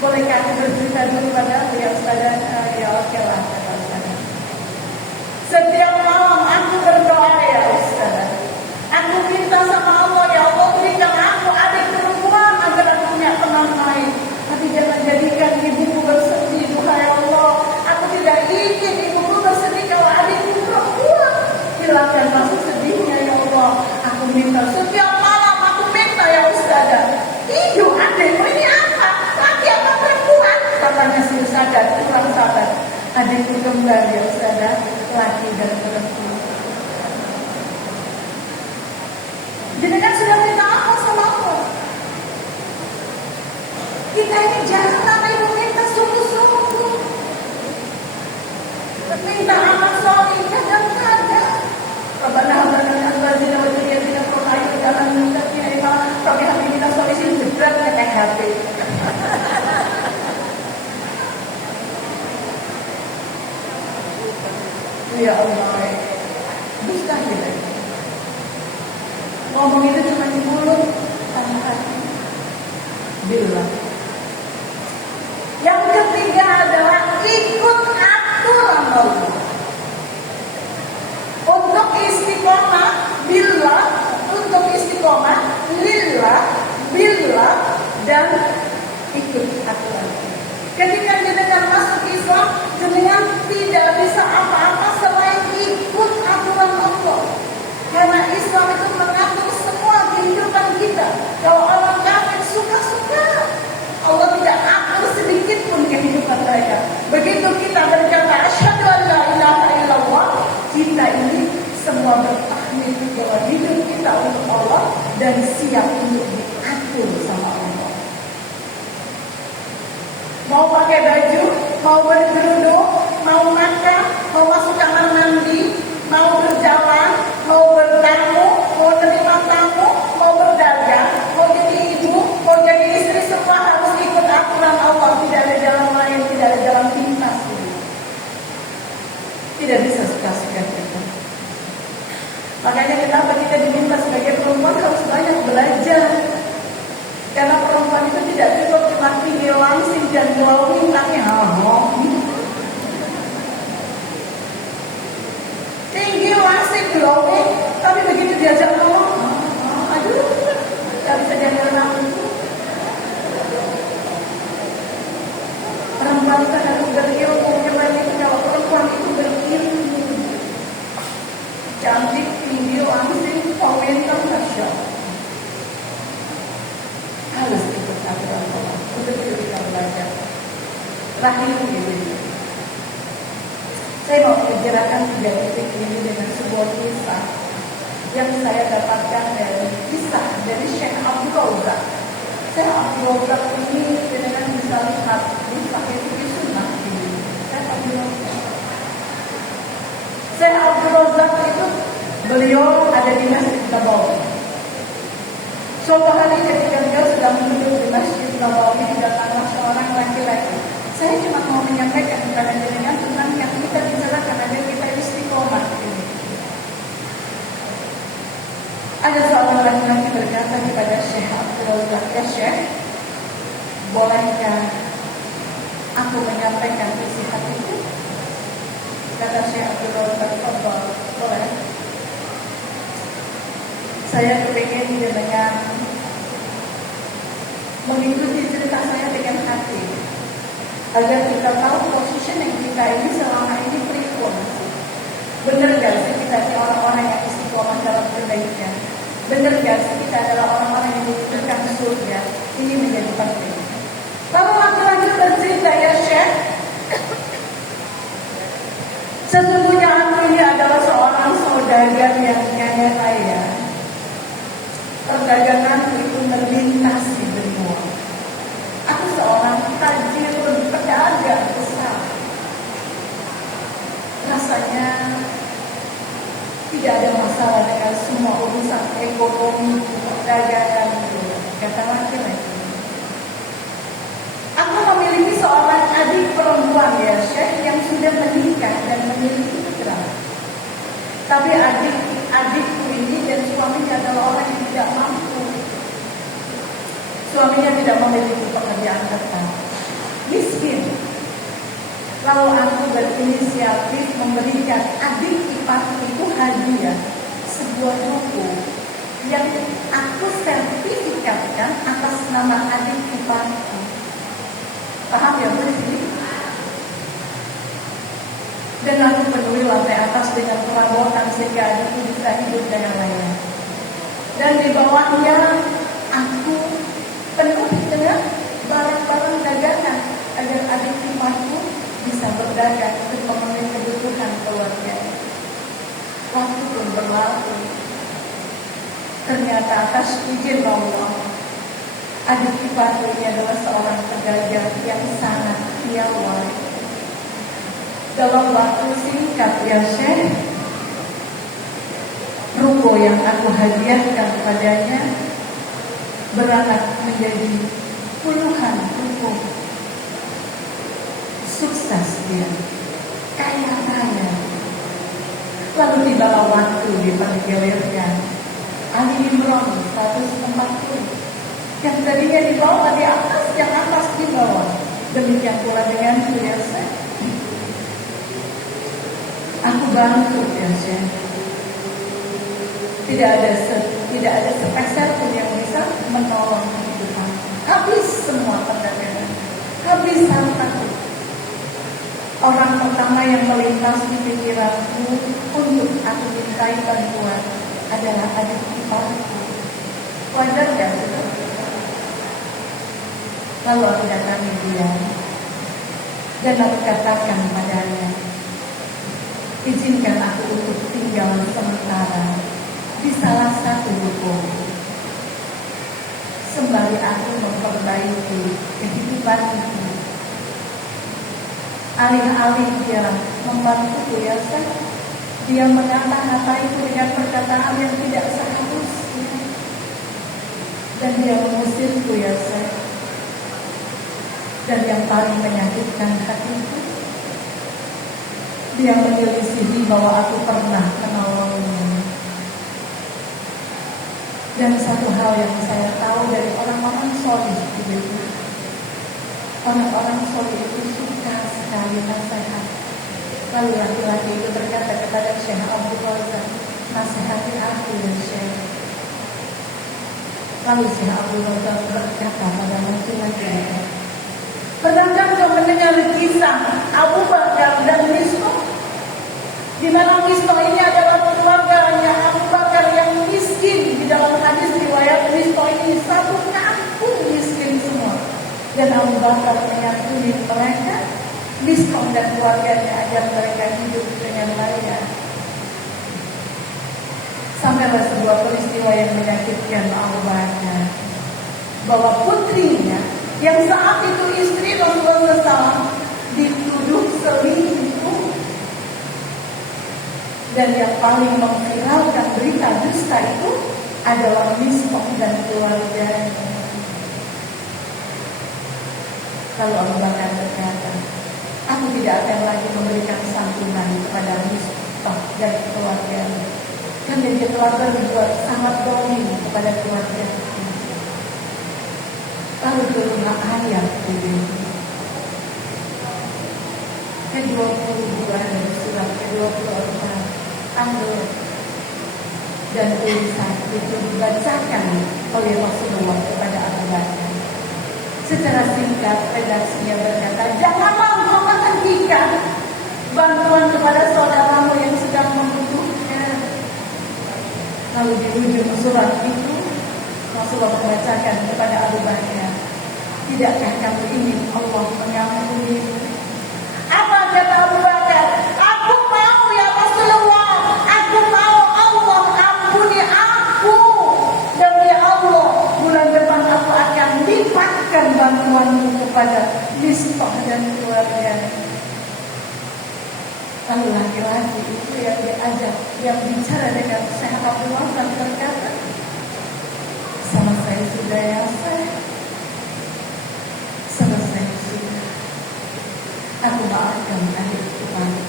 Bolehkah aku bercerita dulu pada dia ustadzah? Ya oke lah, kata ustadzah. Setiap malam aku berdoa ya ustadzah. Aku minta sama Allah, ya itu kembar ya saudara, laki dan perempuan. Jenengan sudah minta apa sama Allah? Kita ini jangan sampai meminta sungguh-sungguh. Minta amal soleh kadang-kadang. Rabbana hab lana min azwajina wa dhurriyyatina qurrata a'yun waj'alna lil muttaqina imama. Rabbi hab lana min solusi berat kayak HP. Ya Allah, mustahil. Ngomong itu cuma di mulut, tanpa hati. Bila. Yang ketiga adalah ikut aturan Allah. Untuk istiqomah billah, untuk istiqomah lillah, billah, dan ikut aturan. Ketika jenengan masuk Islam, jenengan tidak bisa apa-apa selain ikut aturan Allah. Karena Islam itu mengatur semua kehidupan kita. Kalau orang kafir suka-suka, Allah tidak atur sedikit pun kehidupan mereka. Begitu kita berkata asyhadu an la ilaha illallah, kita ini semua bertahmid bahwa hidup kita untuk Allah dan siap untuk diatur sama Allah. Mau pakai baju, mau berkerudung, mau makan, mau masuk kamar mandi, mau berjalan, mau bertamu, mau terima tamu, mau berdagang, mau jadi ibu, mau jadi istri, semua harus ikut aturan Allah. Tidak ada jalan lain, tidak ada jalan pintas. Tidak bisa suka-suka kita. Makanya kenapa kita diminta sebagai perempuan harus banyak belajar. Karena perempuan itu tidak cukup cuma tinggi langsing dan glowing, tapi tinggi langsing glowing, tapi begitu diajak ngomong, aduh, tidak bisa jadi anak itu. Perempuan itu harus berilmu, keren itu kalau perempuan itu berilmu, cantik, tinggi, langsing, komentar, masya Allah. Harus ikut aturan Allah. Untuk itu kita belajar. Terakhir ini, saya mau menjelaskan 3 titik ini dengan sebuah kisah yang saya dapatkan dari kisah dari Syekh Abdul Razak. Syekh Abdul Razak ini dengan bisa lihat kisah itu sunnah ini. Syekh Abdul Razak itu beliau ada di Masjid Nabawi. Suatu hari ketika beliau sedang duduk di Masjid Nabawi, datanglah seorang laki-laki. Saya cuma mau menyampaikan kepada jenengan tentang yang kita bicarakan agar kita istiqomah ini. Ada seorang laki-laki berkata kepada Syekh Abdul Razak, ya Syekh, bolehkah aku menyampaikan isi hatiku? Kata Syekh Abdul Razak, boleh. Saya kepingin dengan mengikuti cerita saya dengan hati, agar kita tahu posisi yang kita ini selama ini pripun. Benar gak sih kita ini orang-orang yang istiqomah dalam kebaikan? Benar gak sih kita adalah orang-orang yang membutuhkan surga? Ini menjadi penting. Lalu laki-laki bercerita, ya Syekh, sesungguhnya aku ini adalah seorang saudagar yang kaya raya. Perdagangan itu melintasi benua. Aku seorang tajir pedagang besar. Rasanya tidak ada masalah dengan semua urusan ekonomi perdagangan itu. Kata laki-laki, aku memiliki seorang adik perempuan ya Syekh yang sudah menikah dan memiliki putra. Tapi adikku ini dan suaminya adalah orang yang tidak mampu. Suaminya tidak memiliki pekerjaan tetap, miskin. Lalu aku berinisiatif memberikan adik iparku itu hadiah sebuah buku yang aku sertifikatkan atas nama adik iparku. Paham ya Bu di sini? Dan aku penuhi lantai atas dengan perabotan sehingga adikku bisa hidup dengan layak. Dan di bawahnya aku penuhi dengan barang-barang dagangan agar adik iparku bisa berdagang. gunakan untuk memenuhi kebutuhan keluarga. Waktu pun berlalu. Ternyata atas izin Allah, adik iparku ini adalah seorang pengajar yang sangat piawai. Dalam waktu singkat ya Syekh, ruko yang aku hadiahkan padanya beranak menjadi puluhan ruko. Sukses dia, kaya raya. Lalu tibalah waktu dipergilirkan Ali Imran 140 yang tadinya di bawah di atas, yang atas di bawah. Demikian pula dengan biasa. Aku bantu biasa. Tidak ada sepeser pun yang bisa menolong kehidupan. Habis semua perdagangan, habis hartaku. Orang pertama yang melintas di pikiranku untuk aku mintai bantuan adalah adik iparku. Wajar gak itu? Lalu aku datangi dia dan aku katakan padanya, izinkan aku untuk tinggal sementara di salah satu ruko sembari aku memperbaiki kehidupanku. Alih-alih dia membantuku ya Syekh, dia mengata-ngataiku dengan perkataan yang tidak seharusnya, dan dia mengusirku ya Syekh. Dan yang paling menyakitkan hatiku, dia menyelisihi bahwa aku pernah menolongnya. Dan satu hal yang saya tahu dari orang-orang soleh itu, orang-orang soleh itu suka sekali nasihat. Lalu laki-laki itu berkata kepada Syekh Abdul Razak, nasihati aku ya Syekh. Lalu Syekh Abdul Razak berkata pada laki-laki itu, pernahkah kau mendengar kisah Abu Bakar dan Misbah? Di mana Misbah ini adalah keluarganya Abu Bakar yang miskin. Di dalam hadis riwayat Misbah ini satu kampung miskin semua. Dan Abu Bakar menyantuni mereka, Misbah dan keluarganya agar mereka hidup dengan layak. Sampailah sebuah peristiwa yang menyakitkan Abu Bakar, bahwa putrinya yang saat itu istri Rasulullah SAW dituduh selingkuh. Dan yang paling memviralkan berita dusta itu adalah Misbah dan keluarganya. Lalu Abu Bakar berkata, aku tidak akan lagi memberikan santunan kepada Misbah dan keluarganya, karena dia telah berbuat sangat zalim kepada keluarganya. Lalu turunlah ayat ini ke-22 dari surat ke-24 An-Nur, dan tulisan itu dibacakan oleh Rasulullah kepada Abu Bakar. Secara singkat redaksinya berkata, janganlah engkau menghentikan bantuan kepada saudaramu yang sedang membutuhkan. Lalu di ujung surat itu Rasulullah membacakan kepada Abu Bakar, tidakkah kamu ingin Allah mengampuni? Apa kata Abu Bakar? Aku mau ya Rasulullah, aku mau Allah ampuni aku. Demi Allah, bulan depan aku akan lipatkan bantuanmu kepada Misbah dan keluarga. Lalu laki-laki itu yang diajak, yang bicara dengan Syekh Abdul Razak berkata, selesai sudah ya Syekh, selesai sudah. Aku maafkan adik iparku.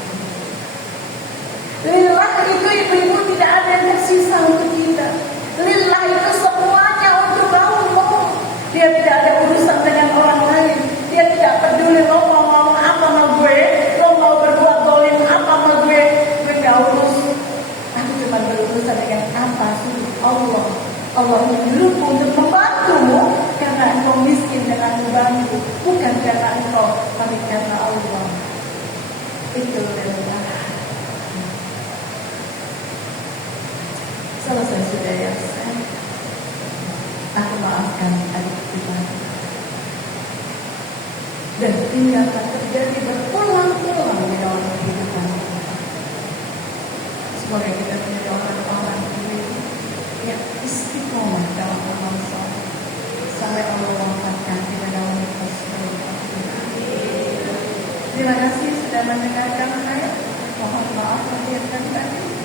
Lillah itu ibu-ibu tidak ada yang tersisa untuk kita. Lillah itu semuanya untuk Allah. Dia tidak ada urusan dengan orang lain. Dia tidak peduli lo mau apa sama gue, lo mau berbuat zalim apa sama gue gak urus. Aku cuma berurusan dengan apa sih Allah. Allah menyuruhku untuk membantumu karena engkau miskin dan aku bantu, bukan karena engkau, tapi karena Allah. Itu adalah selesai sudah ya Syekh. Aku maafkan adik kita. Dan ini akan terjadi berulang-ulang Terima kasih sudah mendengarkan saya. Mohon maaf lahir dan batin.